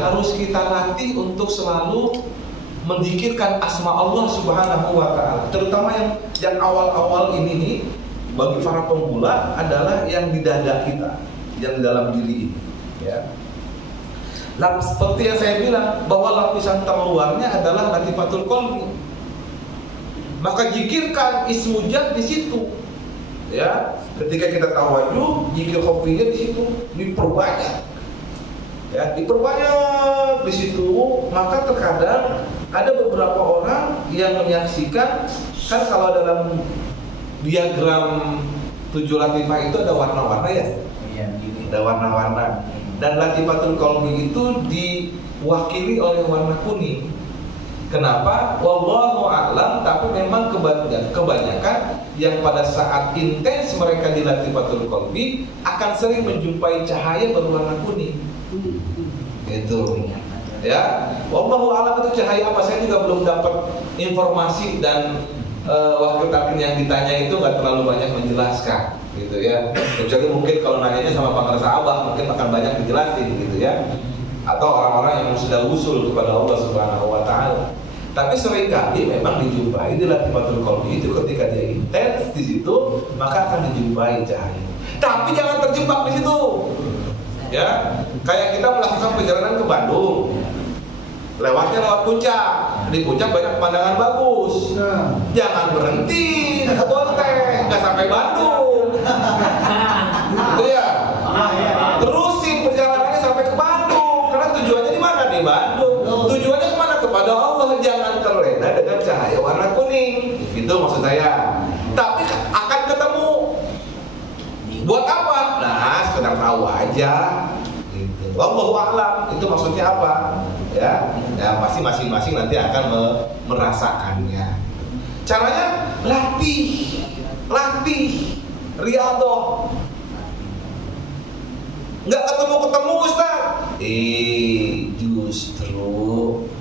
harus kita latih untuk selalu menzikirkan asma Allah Subhanahu wa taala. Terutama yang awal-awal ini nih bagi para pemula adalah yang di dada kita, yang di dalam diri ini, ya. Seperti yang saya bilang bahwa lapisan terluarnya adalah latifatul qalbi. Maka zikirkan ismujad di situ. Ya, ketika kita tawadhu, zikir khafinya di situ diperbanyak. Ya, diperbanyak di situ, maka terkadang ada beberapa orang yang menyaksikan, kan kalau dalam diagram 7 latifah itu ada warna-warna ya. Iya, ada warna-warna. Dan latifatul qalbi itu diwakili oleh warna kuning. Kenapa? Wallahu a'lam, tapi memang kebanyakan yang pada saat intens mereka di latifatul qalbi akan sering menjumpai cahaya berwarna kuning. Itu. Ya. Wallahu a'lam itu cahaya apa? Saya juga belum dapat informasi dan wakil talqin yang ditanya itu nggak terlalu banyak menjelaskan, gitu ya. Kecuali mungkin kalau nanyanya sama pengarsa abah mungkin akan banyak dijelasin, gitu ya. Atau orang-orang yang sudah usul kepada Allah Subhanahu wa taala. Tapi seringkali memang dijumpai di latifatul qalbi itu ketika dia intens di situ, maka akan dijumpai cahaya. Tapi jangan terjebak di situ. Ya, kayak kita melakukan perjalanan ke Bandung. Lewatnya lewat puncak. Di puncak banyak pemandangan bagus. Jangan berhenti ke Bonteng, nggak sampai Bandung. Gitu ya. Terusin perjalanannya sampai ke Bandung, karena tujuannya di mana? Di Bandung. Tujuannya kemana? Kepada Allah. Jangan terlena dengan cahaya warna kuning. Itu maksud saya. Tapi akan ketemu. Buat apa? Nah, sekedar tahu aja. Gitu. Wallahu a'lam. Itu maksudnya apa? Ya, pasti masing-masing nanti akan merasakannya. Caranya latih, riyadhah. Nggak ketemu Ustaz. Justru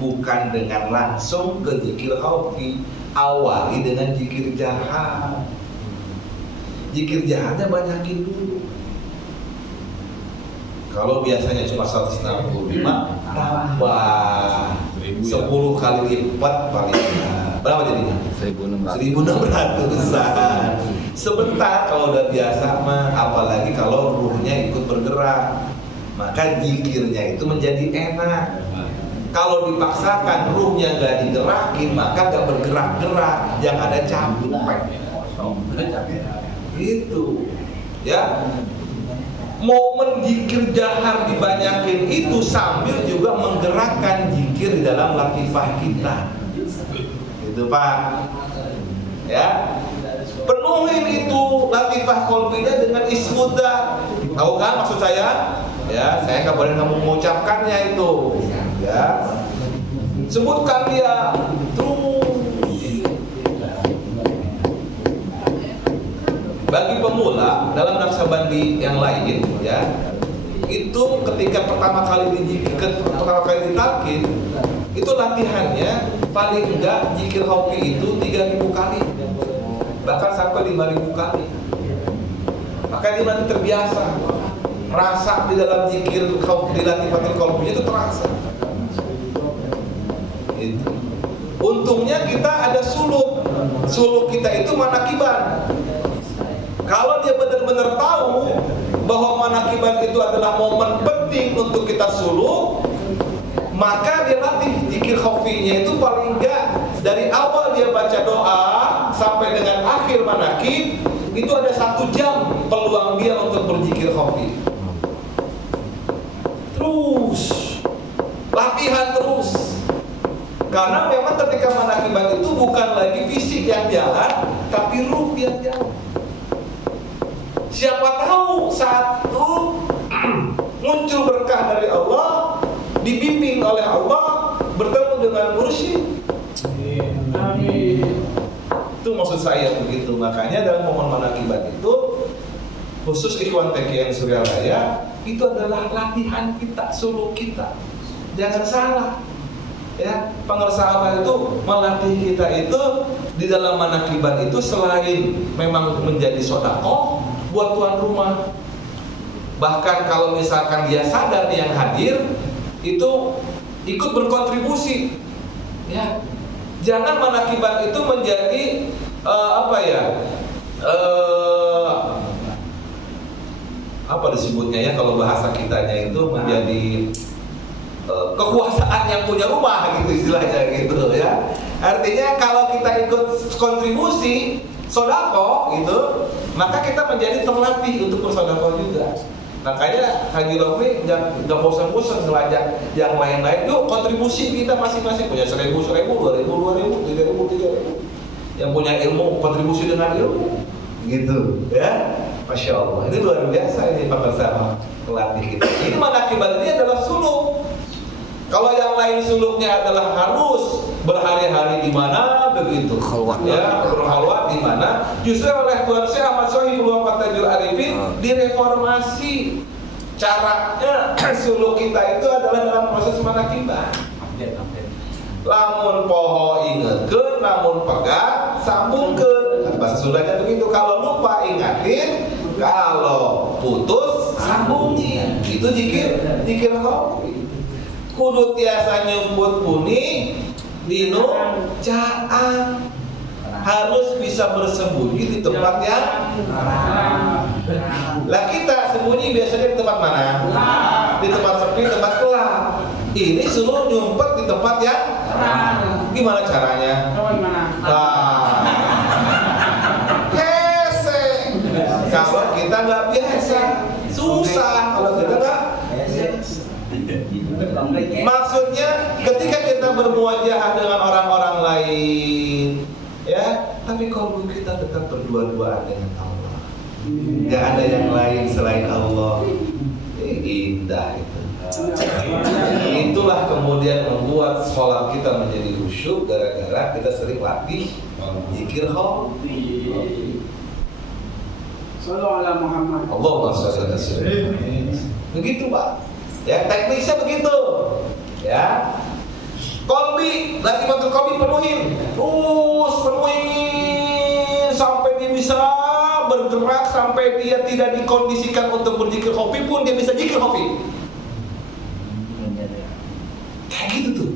bukan dengan langsung ke zikir khafi, awali dengan zikir jahat. Zikir jahatnya banyakin dulu. Kalau biasanya cuma 165, tambah 10 kali lipat paling berapa jadinya? 1.600-an. Sebentar kalau udah biasa mah, apalagi kalau ruhnya ikut bergerak, maka zikirnya itu menjadi enak. Kalau dipaksakan ruhnya gak digerakin, maka gak bergerak-gerak, yang ada capek. Itu, ya. Momen zikir jahar dibanyakin itu sambil juga menggerakkan zikir di dalam latifah kita. Itu Pak. Ya. Penuhin itu latifah qalbinya dengan ismudzat. Tahu kan maksud saya? Ya, saya nggak boleh kamu mengucapkannya itu. Ya. Sebutkan dia terus. Bagi pemula dalam Naqsabandi yang lain, ya, itu ketika pertama kali ditalqin, itu latihannya paling enggak zikir khafi itu 3.000 kali, bahkan sampai 5.000 kali. Maka dia nanti terbiasa, rasa di dalam zikir khafi di latifatul qalbi itu terasa. Itu. Untungnya kita ada suluk kita itu manakiban. Kalau dia benar-benar tahu bahwa manakiban itu adalah momen penting untuk kita suluk, maka dia latih zikir khafinya itu paling enggak dari awal dia baca doa sampai dengan akhir manakib itu ada 1 jam peluang dia untuk berzikir khafi. Terus latihan terus. Karena memang ketika manakiban itu bukan lagi fisik yang jalan, tapi ruh yang jalan. Siapa tahu saat itu muncul berkah dari Allah, dibimbing oleh Allah, bertemu dengan mursyid. Itu maksud saya begitu. Makanya dalam momen manakibat itu, khusus Ikhwan TKN Suryalaya, itu adalah latihan kita, suluk kita. Jangan salah. Ya, pengersaan itu melatih kita itu di dalam manakibat itu selain memang menjadi sedekah buat tuan rumah. Bahkan kalau misalkan dia sadar yang hadir itu ikut berkontribusi. Ya. Jangan manakibat itu menjadi apa disebutnya ya kalau bahasa kitanya itu menjadi kekuasaan yang punya rumah gitu istilahnya gitu ya. Artinya kalau kita ikut kontribusi sodako gitu, maka kita menjadi terlatih untuk bersodako juga. Makanya Haji Rafli nggak bosan-bosan ngelajak yang lain-lain. Yuk kontribusi kita masing-masing punya 1.000, 2.000, 2.000, 3.000. Yang punya ilmu kontribusi dengan ilmu, gitu ya. Masya Allah. Ini luar biasa ini Pak Bersama pelatih kita. Ini manakibat ini adalah suluk. Kalau yang lain suluknya adalah harus berhari-hari di mana begitu, ya berhalwat di mana. Justru oleh Tuan Syekh Ahmad Sohibul Wafat Tajul Arifin direformasi. Caranya suluk kita itu adalah dalam proses manakibat. Lamun poho ingetkeun, lamun pegang sambungkeun. Bahasa Sundanya begitu. Kalau lupa ingatin, kalau putus sambungin. Itu zikir kopi. Kudu tiasa nyumput puni dinu caang, harus bisa bersembunyi di tempat yang lah. Kita sembunyi biasanya di tempat mana? Di tempat sepi, tempat gelap. Ini suruh nyumpet di tempat yang gimana caranya? Hese. Kalau kita nggak biasa, susah. Kalau kita nggak maksudnya ketika kita bermuajahah dengan orang-orang lain, ya, tapi kalau kita tetap berdua-duaan dengan Allah, nggak ada yang lain selain Allah, indah itu. Itulah kemudian membuat sholat kita menjadi khusyuk gara-gara kita sering latih zikir khofi. Sallallahu alaihi Muhammad. Allahumma shalli ala sayyidina. Begitu Pak. Ya, teknisnya begitu. Ya. Kolbi, latifatul kolbi penuhin. Terus penuhin sampai dia bisa bergerak, sampai dia tidak dikondisikan untuk berzikir khofi pun dia bisa zikir khofi. Kayak gitu tuh.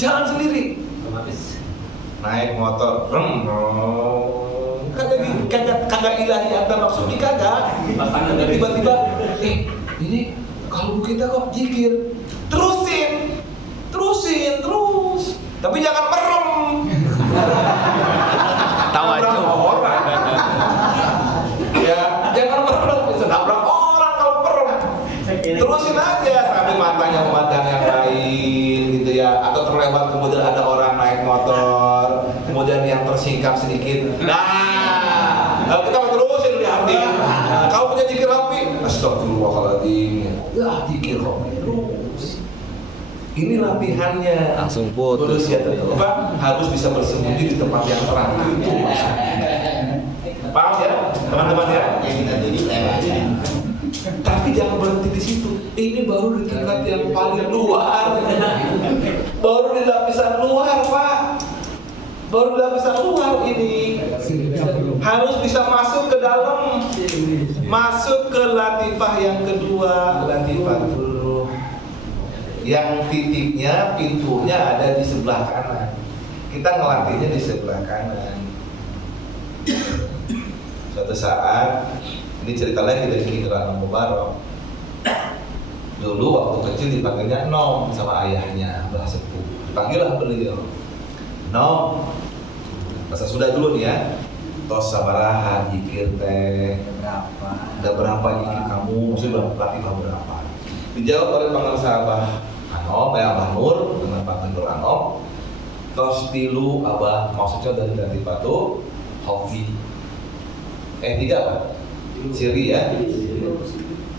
Jalan sendiri. Naik motor, kagak ilahi antar maksudi kagak. Tiba-tiba, ini kalau kita kok zikir, terusin terus. Tapi jangan merem. Tahu aja. Ya, jangan merem, bisa nabrak orang kalau merem. Terusin aja sambil matanya memandang yang lain gitu ya, atau terlewat kemudian ada orang naik motor, kemudian yang tersingkap sedikit. Nah, kalau kita terusin di hati. Kalau punya zikir khofi, astagfirullahaladzim. Ya, zikir khofi terus. Ini latihannya. Langsung putus. Ya, Pak, harus bisa bersembunyi di tempat yang terang. Itu paham ya, teman-teman ya? Tapi jangan berhenti di situ. Ini baru di tingkat yang paling luar. Baru di lapisan luar, Pak. Baru di lapisan luar ini. Harus bisa masuk ke dalam. Masuk ke latifah yang kedua, latifatul ruh. Yang titiknya, pintunya ada di sebelah kanan. Kita ngelatihnya di sebelah kanan. Suatu saat, ini cerita lagi dari Kiai Mubarak. Dulu waktu kecil dipanggilnya Nom sama ayahnya, Mbah Sepuh. Dipanggillah beliau, Nom. Masa sudah dulu nih ya. Tos sabaraha zikir teh. Ada berapa zikir kamu? Maksudnya latifah berapa? Dijawab oleh pengarsa Abah Anom, Abah Nur dengan Pak Nur Anom. Tos tilu Abah, maksudnya dari latifatu khofi. 3 apa? Siri ya?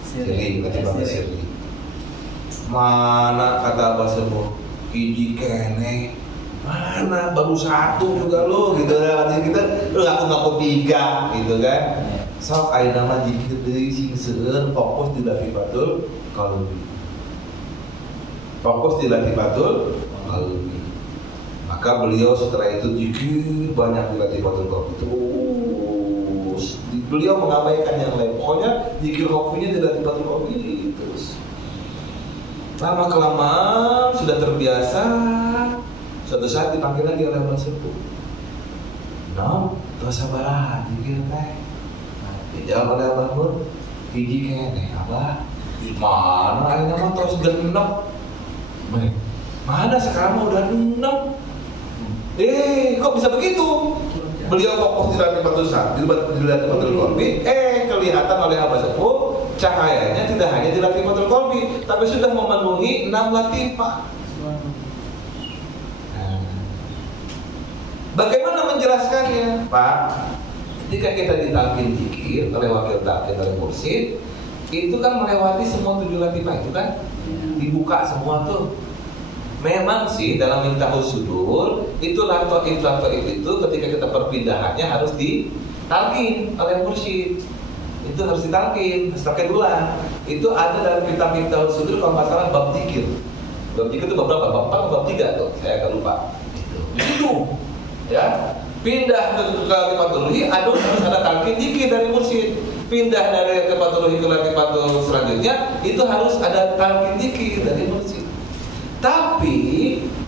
Siri, latifah siri. Mana kata Abah Sepuh? Hiji kene Mana baru satu juga lo gitu kan, kita lu ngaku 3 gitu kan. Sok ayeuna mah zikir deui sing seueur, fokus di latifatul qalbi. Fokus di latifatul qalbi. Maka beliau setelah itu zikir banyak di latifatul qalbi terus. Beliau mengabaikan yang lain. Pokoknya zikir qalbinya di latifatul qalbi terus. Lama kelamaan sudah terbiasa. Suatu saat dipanggil lagi oleh Abah Sepuh. "Nom, tos sabaraha zikir teh?" Dijawab oleh Abah Nur, "Hiji kene, Abah. Mana ayeuna mah tos genep." Mana sekarang mah udah 6. Kok bisa begitu? Beliau fokus di latifatul qalbi. Kelihatan oleh Abah Sepuh cahayanya tidak hanya di latifatul qalbi, tapi sudah memenuhi 6 latifah. Bagaimana menjelaskannya, Pak? Ketika kita ditalkin zikir oleh wakil talkin oleh mursyid, itu kan melewati semua 7 latifah itu kan, dibuka semua tuh. Memang sih dalam Miftahus Sudur itu latoif itu ketika kita perpindahannya harus ditalkin oleh mursyid. Itu harus ditalkin ulang. Itu ada dalam kitab Miftahus Sudur kalau nggak salah bab zikir. Bab zikir itu bab berapa? Bab 4 atau bab 3 tuh? Saya agak lupa. Itu ya. Pindah ke latifatul ruhi, harus ada talqin zikir dari mursyid. Pindah dari latifatul ruhi ke latifatul selanjutnya, itu harus ada talqin zikir dari mursyid. Tapi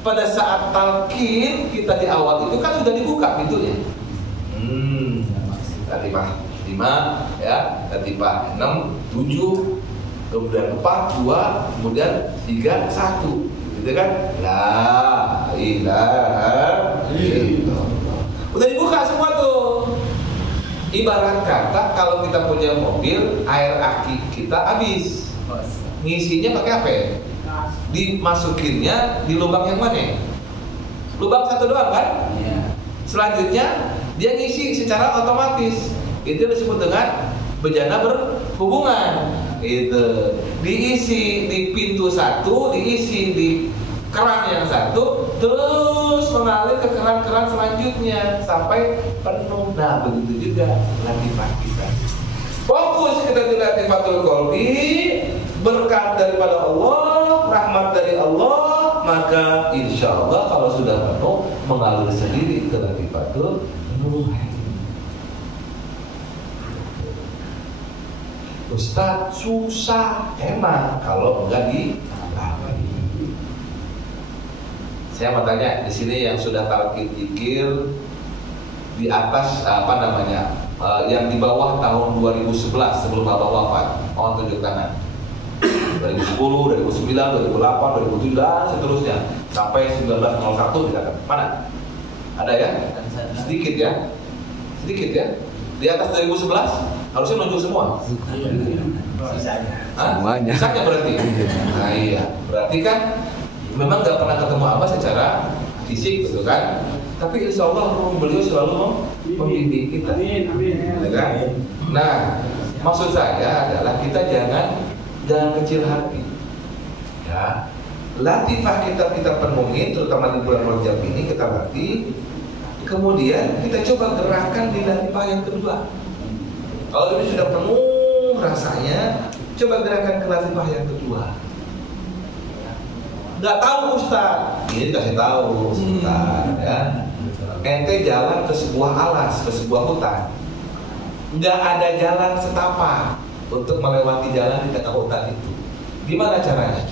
pada saat talqin kita di awal itu kan sudah dibuka pintunya. Latifah 5 ya, latifah 6, 7, kemudian 4, 2, kemudian 3, 1. Gitu kan? La ilaha illallah. Udah dibuka semua tuh. Ibarat kata kalau kita punya mobil, air aki kita habis. Ngisinya pakai apa? Dimasukinnya di lubang yang mana? Lubang satu doang kan? Selanjutnya dia ngisi secara otomatis. Itu disebut dengan bejana berhubungan. Itu diisi di pintu satu, diisi di keran yang satu, terus mengalir ke keran-keran selanjutnya sampai penuh. Nah, begitu juga latifah kita. Fokus kita di latifatul qalbi, berkat daripada Allah, rahmat dari Allah, maka insya Allah kalau sudah penuh mengalir sendiri ke latifatul qalbi. Ustaz, susah emang kalau enggak dilatih. Saya mau tanya di sini yang sudah talqin zikir di atas yang di bawah tahun 2011 sebelum Bapak wafat, mohon tunjuk tangan. 2010, 2009, 2008, 2007 dan seterusnya sampai 1901 dikatakan. Mana? Ada ya? Sedikit ya? Sedikit ya? Di atas 2011 harusnya nunjuk semua. Semuanya. Sisanya berarti. Nah iya, berarti kan memang nggak pernah ketemu Abah secara fisik, betul kan? Tapi insya Allah beliau selalu membimbing kita. Ya kan? Nah, maksud saya adalah kita jangan kecil hati. Ya, latifah kita penuhi, terutama di bulan Rajab ini kita latih. Kemudian kita coba gerakan di latifah yang kedua. Kalau ini sudah penuh rasanya, coba gerakan ke latifah yang kedua. Nggak tahu Ustaz, ini dikasih tahu Ustaz ya. Ente jalan ke sebuah alas, ke sebuah hutan. Nggak ada jalan setapak untuk melewati jalan di tengah hutan itu. Gimana caranya?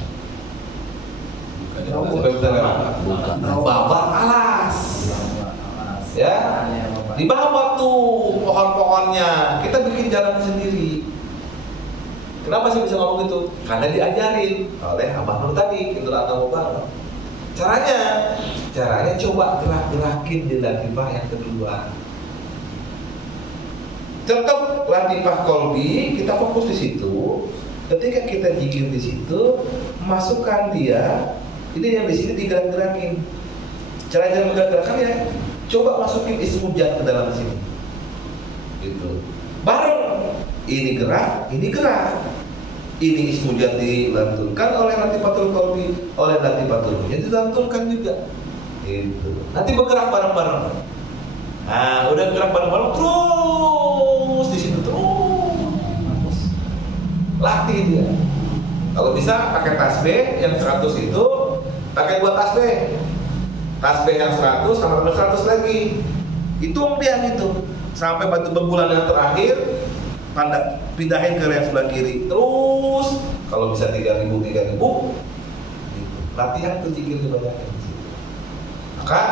Bawa alas. Ya, di bawah tuh pohon-pohonnya. Kita bikin jalan sendiri. Kenapa sih bisa ngomong gitu? Karena diajarin oleh Abah Nur tadi, Kintul Atau Mubarak. Caranya coba gerak-gerakin di latifah yang kedua. Tetap latifah qalbi, kita fokus di situ. Ketika kita zikir di situ, masukkan dia. Ini yang di sini digerak-gerakin. Cara menggerak-gerakan ya, coba masukin ismu jat ke dalam sini. Gitu. Bareng. Ini gerak, ini gerak. Ini ismu jat dilantulkan oleh latifatul qalbi, oleh latifatul qalbi dilantulkan juga. Itu. Nanti bergerak bareng-bareng. Nah, udah gerak bareng-bareng terus di situ terus. Latih dia. Kalau bisa pakai tasbih yang 100 itu, pakai 2 tasbih. Tasbih yang 100 sama 100 lagi. Hitung dia gitu. Sampai bulan yang terakhir pindahin ke yang sebelah kiri. Terus kalau bisa 3.000 gitu. Latihan tuh zikir dibanyakin. Maka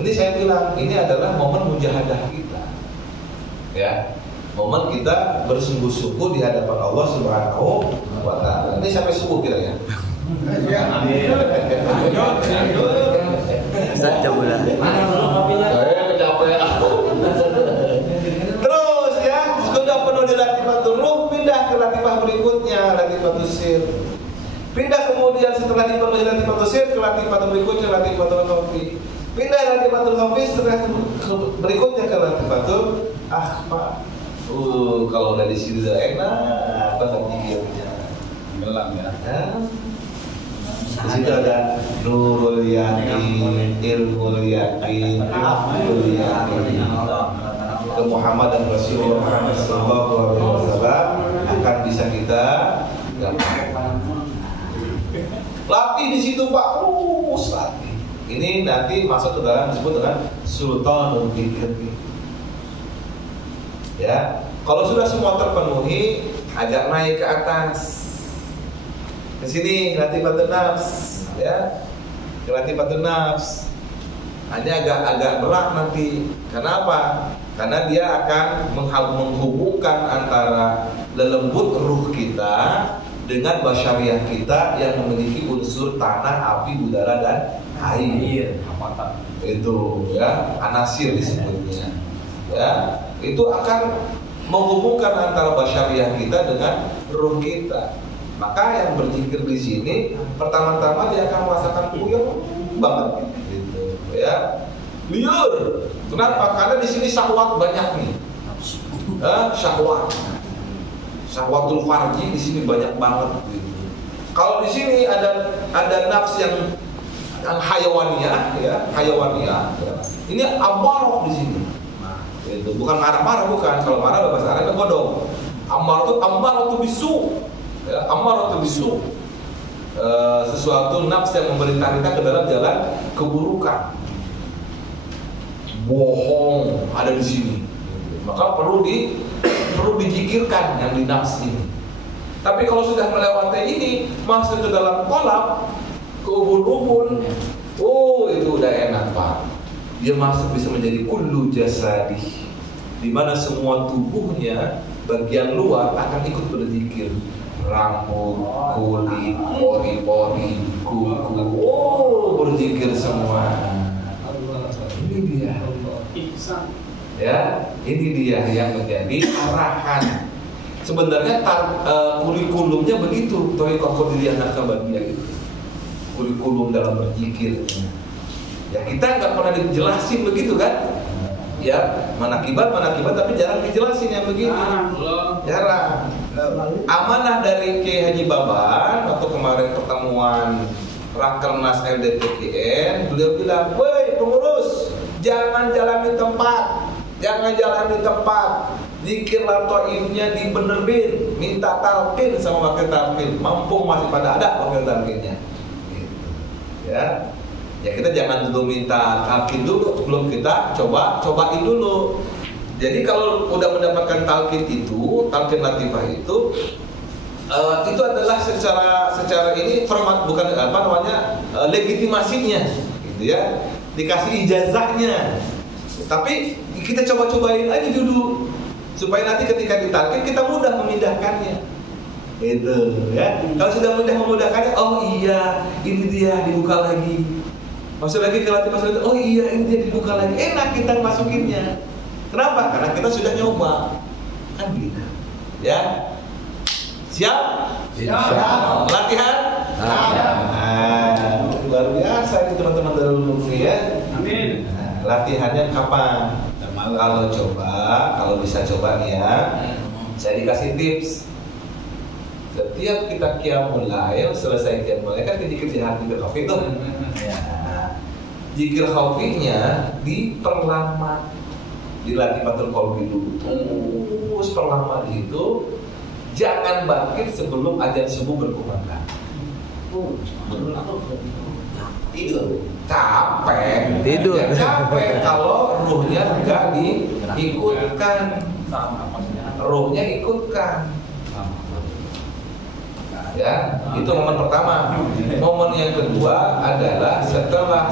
ini saya bilang ini adalah momen mujahadah kita. Ya. Momen kita bersungguh-sungguh di hadapan Allah Subhanahu wa taala. Ini sampai subuh kiranya. Amin. Ustaz coba. Saya kecapean. Terus ya, sudah penuh di latifatul ruh, pindah ke latifah berikutnya, latifatul sir. Pindah kemudian setelah dipenuhi latifatul sir ke latifatul berikutnya, latifatul khafi. Pindah latifatul khafi setelah berikutnya ke latifatul akhfa. Kalau udah di sini udah enak banget zikirnya. Gelam ya. Di situ ada nurul yakin, ilmul yakin, abdul yakin. Muhammadan Rasulullah Muhammad sallallahu alaihi wasallam akan bisa kita latih di situ Pak, terus latih. Ini nanti masuk ke dalam disebut dengan sultanul dzikr. Ya, kalau sudah semua terpenuhi, agak naik ke atas. Ke sini latifatul nafs, ya. Latifatul nafs. Hanya agak berat nanti. Kenapa? Karena dia akan menghubungkan antara lelembut ruh kita dengan basyariah kita yang memiliki unsur tanah, api, udara dan air. Itu ya, anasir disebutnya. Ya, itu akan menghubungkan antara basyariah kita dengan ruh kita. Maka yang berzikir di sini pertama-tama dia akan merasakan puyeng banget, gitu, ya, liur. Kenapa? Karena di sini syahwat banyak nih, syahwatul farji di sini banyak banget. Gitu. Kalau di sini ada nafs yang hayawaniyah, ya, hayawaniyah. Ya. Ini amarah di sini. Itu bukan marah-marah, bukan. Kalau marah bahasa Arabnya godong. Amarah itu bisu. Ya, amarah itu bisu. Sesuatu nafs yang memerintah kita ke dalam jalan keburukan. Bohong ada di sini. Maka perlu dizikirkan yang di nafs ini. Tapi kalau sudah melewati ini, masuk ke dalam kolam, ke ubun-ubun, itu udah enak Pak. Dia masuk bisa menjadi kullu jasadih, di mana semua tubuhnya bagian luar akan ikut berzikir. Rambut, kulit, pori-pori, kuku, berzikir semua. Ini dia. Ya, ini dia yang menjadi arahan. Sebenarnya kurikulumnya begitu, Thariqah Qadiriyah Naqsabandiyah itu. Kurikulum dalam berzikir. Ya kita nggak pernah dijelasin begitu kan? Ya manakibat tapi jarang dijelasin yang begini. Jarang. Amanah dari Kiai Haji Baban waktu kemarin pertemuan Rakernas LDPKN, beliau bilang, "Woi pengurus, jangan jalan di tempat, zikir latoifnya dibenerin, minta talqin sama wakil talqin, mumpung masih pada ada wakil talqinnya." Gitu. Ya. Ya kita jangan dulu minta talqin dulu, belum kita cobain dulu. Jadi kalau udah mendapatkan talqin itu, talqin latifah itu adalah secara ini format bukan legitimasinya, gitu ya, dikasih ijazahnya. Tapi kita cobain aja dulu supaya nanti ketika ditalqin kita mudah memindahkannya. Itu ya. Kalau sudah mudah memudahkannya, oh iya, ini dia dibuka lagi. Masuk lagi ke latifah itu, oh iya ini dia dibuka lagi, enak kita masukinnya. Kenapa? Karena kita sudah nyoba, kan gitu. Ya, siap? Siap. Latihan? Luar biasa ini teman-teman Darul Mufti ya. Amin. Latihannya kapan? Kalau bisa coba nih ya. Saya dikasih tips. Setiap kita qiyamul lail, selesai qiyamul lail kan dikit hati ke kafe tuh. Ya. Zikir khafinya diperlama, dilatih patul qalbi dulu, terus perlama di situ. Jangan bangkit sebelum azan subuh berkumandang. Tidur, capek, Tidur. Ya, capek kalau ruhnya enggak diikutkan, ruhnya ikutkan. Ya, itu momen pertama. Momen yang kedua adalah setelah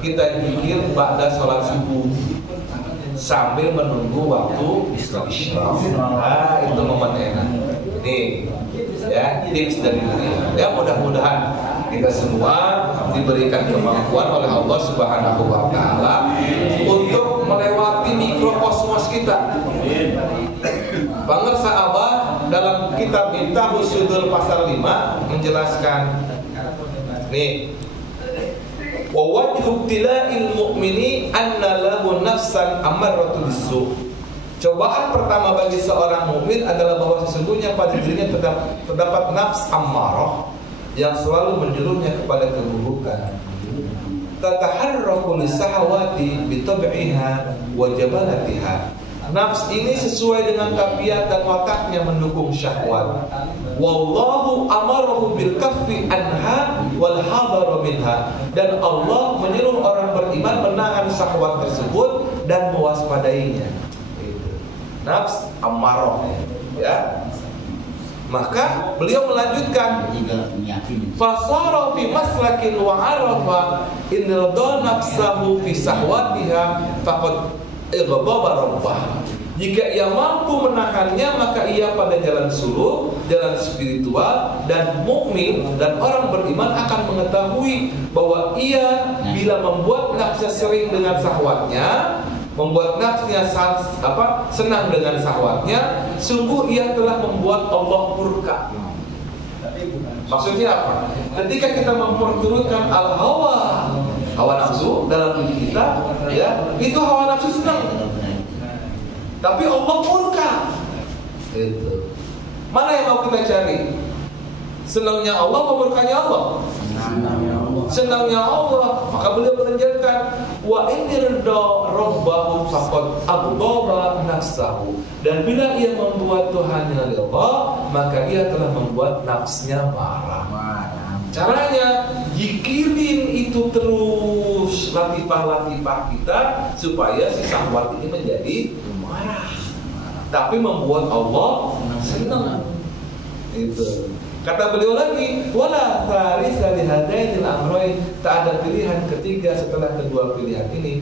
kita zikir ba'da sholat subuh sambil menunggu waktu isyraq. Nah, itu momen enak. Nih, ya tips dari dunia. Ya, mudah-mudahan kita semua diberikan kemampuan oleh Allah Subhanahu wa taala untuk melewati mikrokosmos kita. Bangsa Abah dalam kitab Miftahus Sudur pasal 5 menjelaskan nih, wa wajhu ibtila'il mu'mini anna lahu nafsan ammaratu bis-su'. Cobaan pertama bagi seorang mukmin adalah bahwa sesungguhnya pada dirinya terdapat nafs ammarah yang selalu menyerunya kepada keburukan. Tataharraku lisahawati bitab'iha wa jabalatiha. Nafs ini sesuai dengan tabiat dan wataknya mendukung syahwat. Wallahu amarahu bil kaffi anha wal hadara minha. Dan Allah menyuruh orang beriman menahan syahwat tersebut dan mewaspadainya. Nafs amarah, ya. Maka beliau melanjutkan, fasara fi maslakin wa arafa in radha nafsahu fi sahwatiha faqad ighdaba rabbah. Jika ia mampu menahannya, maka ia pada jalan suluk, jalan spiritual, dan mukmin dan orang beriman akan mengetahui bahwa ia bila membuat nafsu sering dengan syahwatnya, membuat nafsunya senang dengan syahwatnya, sungguh ia telah membuat Allah murka. Maksudnya apa? Ketika kita memperturutkan hawa nafsu dalam diri kita, ya, itu hawa nafsu senang. Tapi Allah murka. Itu. Mana yang mau kita cari? Senangnya Allah atau murkanya Allah? Senangnya Allah. Maka beliau menanyakan, wa inirda rabbahu faqad aghdaba nafsahu. Dan bila ia membuat Tuhannya Allah, maka ia telah membuat nafsnya marah. Caranya zikirin itu terus, latifah-latifah kita supaya si syahwat ini menjadi marah, tapi membuat Allah senang. Itu. Kata beliau lagi, wala tarisa li hadainil amrayn, tak ada pilihan ketiga setelah kedua pilihan ini,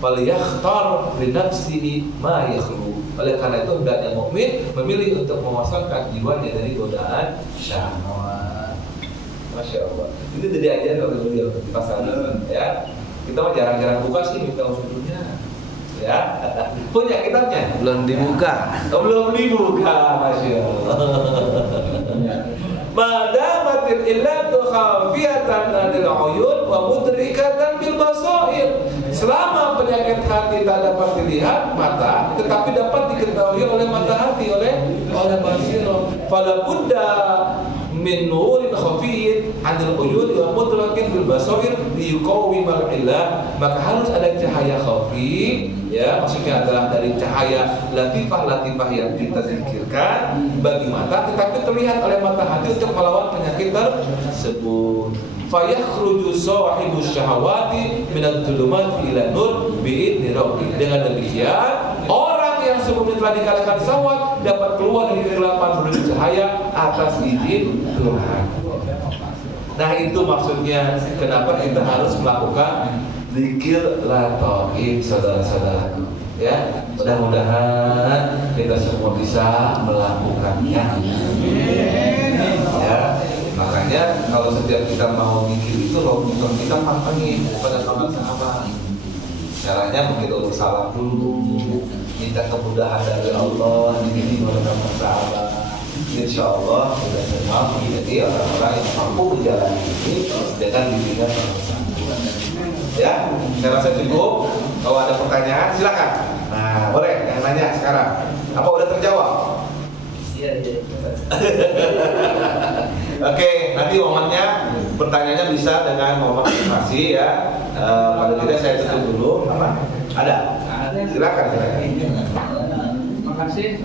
falyakhtar li nafsihi ma yakhlu. Oleh karena itu hendaknya mukmin memilih untuk memasangkan jiwanya dari godaan syahwat. Masya Allah. Ini diajarin oleh beliau di pasal ini, ya. Kita mah jarang-jarang buka sih Miftahus Sudurnya, ya. Punya kitabnya? Belum dibuka. Belum dibuka, Masya Allah. Madamatil illatu khafiyatan anil uyun wa mudrikatan bil basair. Selama penyakit hati tak dapat dilihat mata, tetapi dapat diketahui oleh mata hati, oleh basirah. Fala budda min nurin khafiyyin 'anil uyun wa mudrakin bil basair liyuqawwimal illah. Maka harus ada cahaya khafi, ya, maksudnya adalah dari cahaya latifah-latifah yang kita zikirkan bagi mata, tetapi terlihat oleh mata hati untuk melawan penyakit tersebut. Fayakhruju sahibu syahawati minadh dhulumati ila nur bi'idni rabbi. Dengan demikian orang yang sebelumnya telah dikalahkan syahwat dapat keluar dari kegelapan menuju cahaya atas izin Tuhan. Nah, itu maksudnya kenapa kita harus melakukan zikir lataif, saudara-saudaraku. Ya, mudah-mudahan kita semua bisa melakukannya. Ya, makanya kalau setiap kita mau zikir itu logika kita pantengin pada tangan sahabat. Caranya mungkin untuk salam dulu, minta kemudahan dari Allah, dibimbing oleh tangan sahabat. Insya Allah kita semua menjadi orang-orang yang mampu menjalani ini dengan bimbingan tangan. Ya, saya rasa cukup. Kalau ada pertanyaan silakan. Nah, boleh yang nanya sekarang. Apa udah terjawab? Iya. Oke, nanti momennya pertanyaannya bisa dengan ngomong motivasi ya. Pada tidak saya tutup dulu. Apa? Ada? Silakan. Makasih.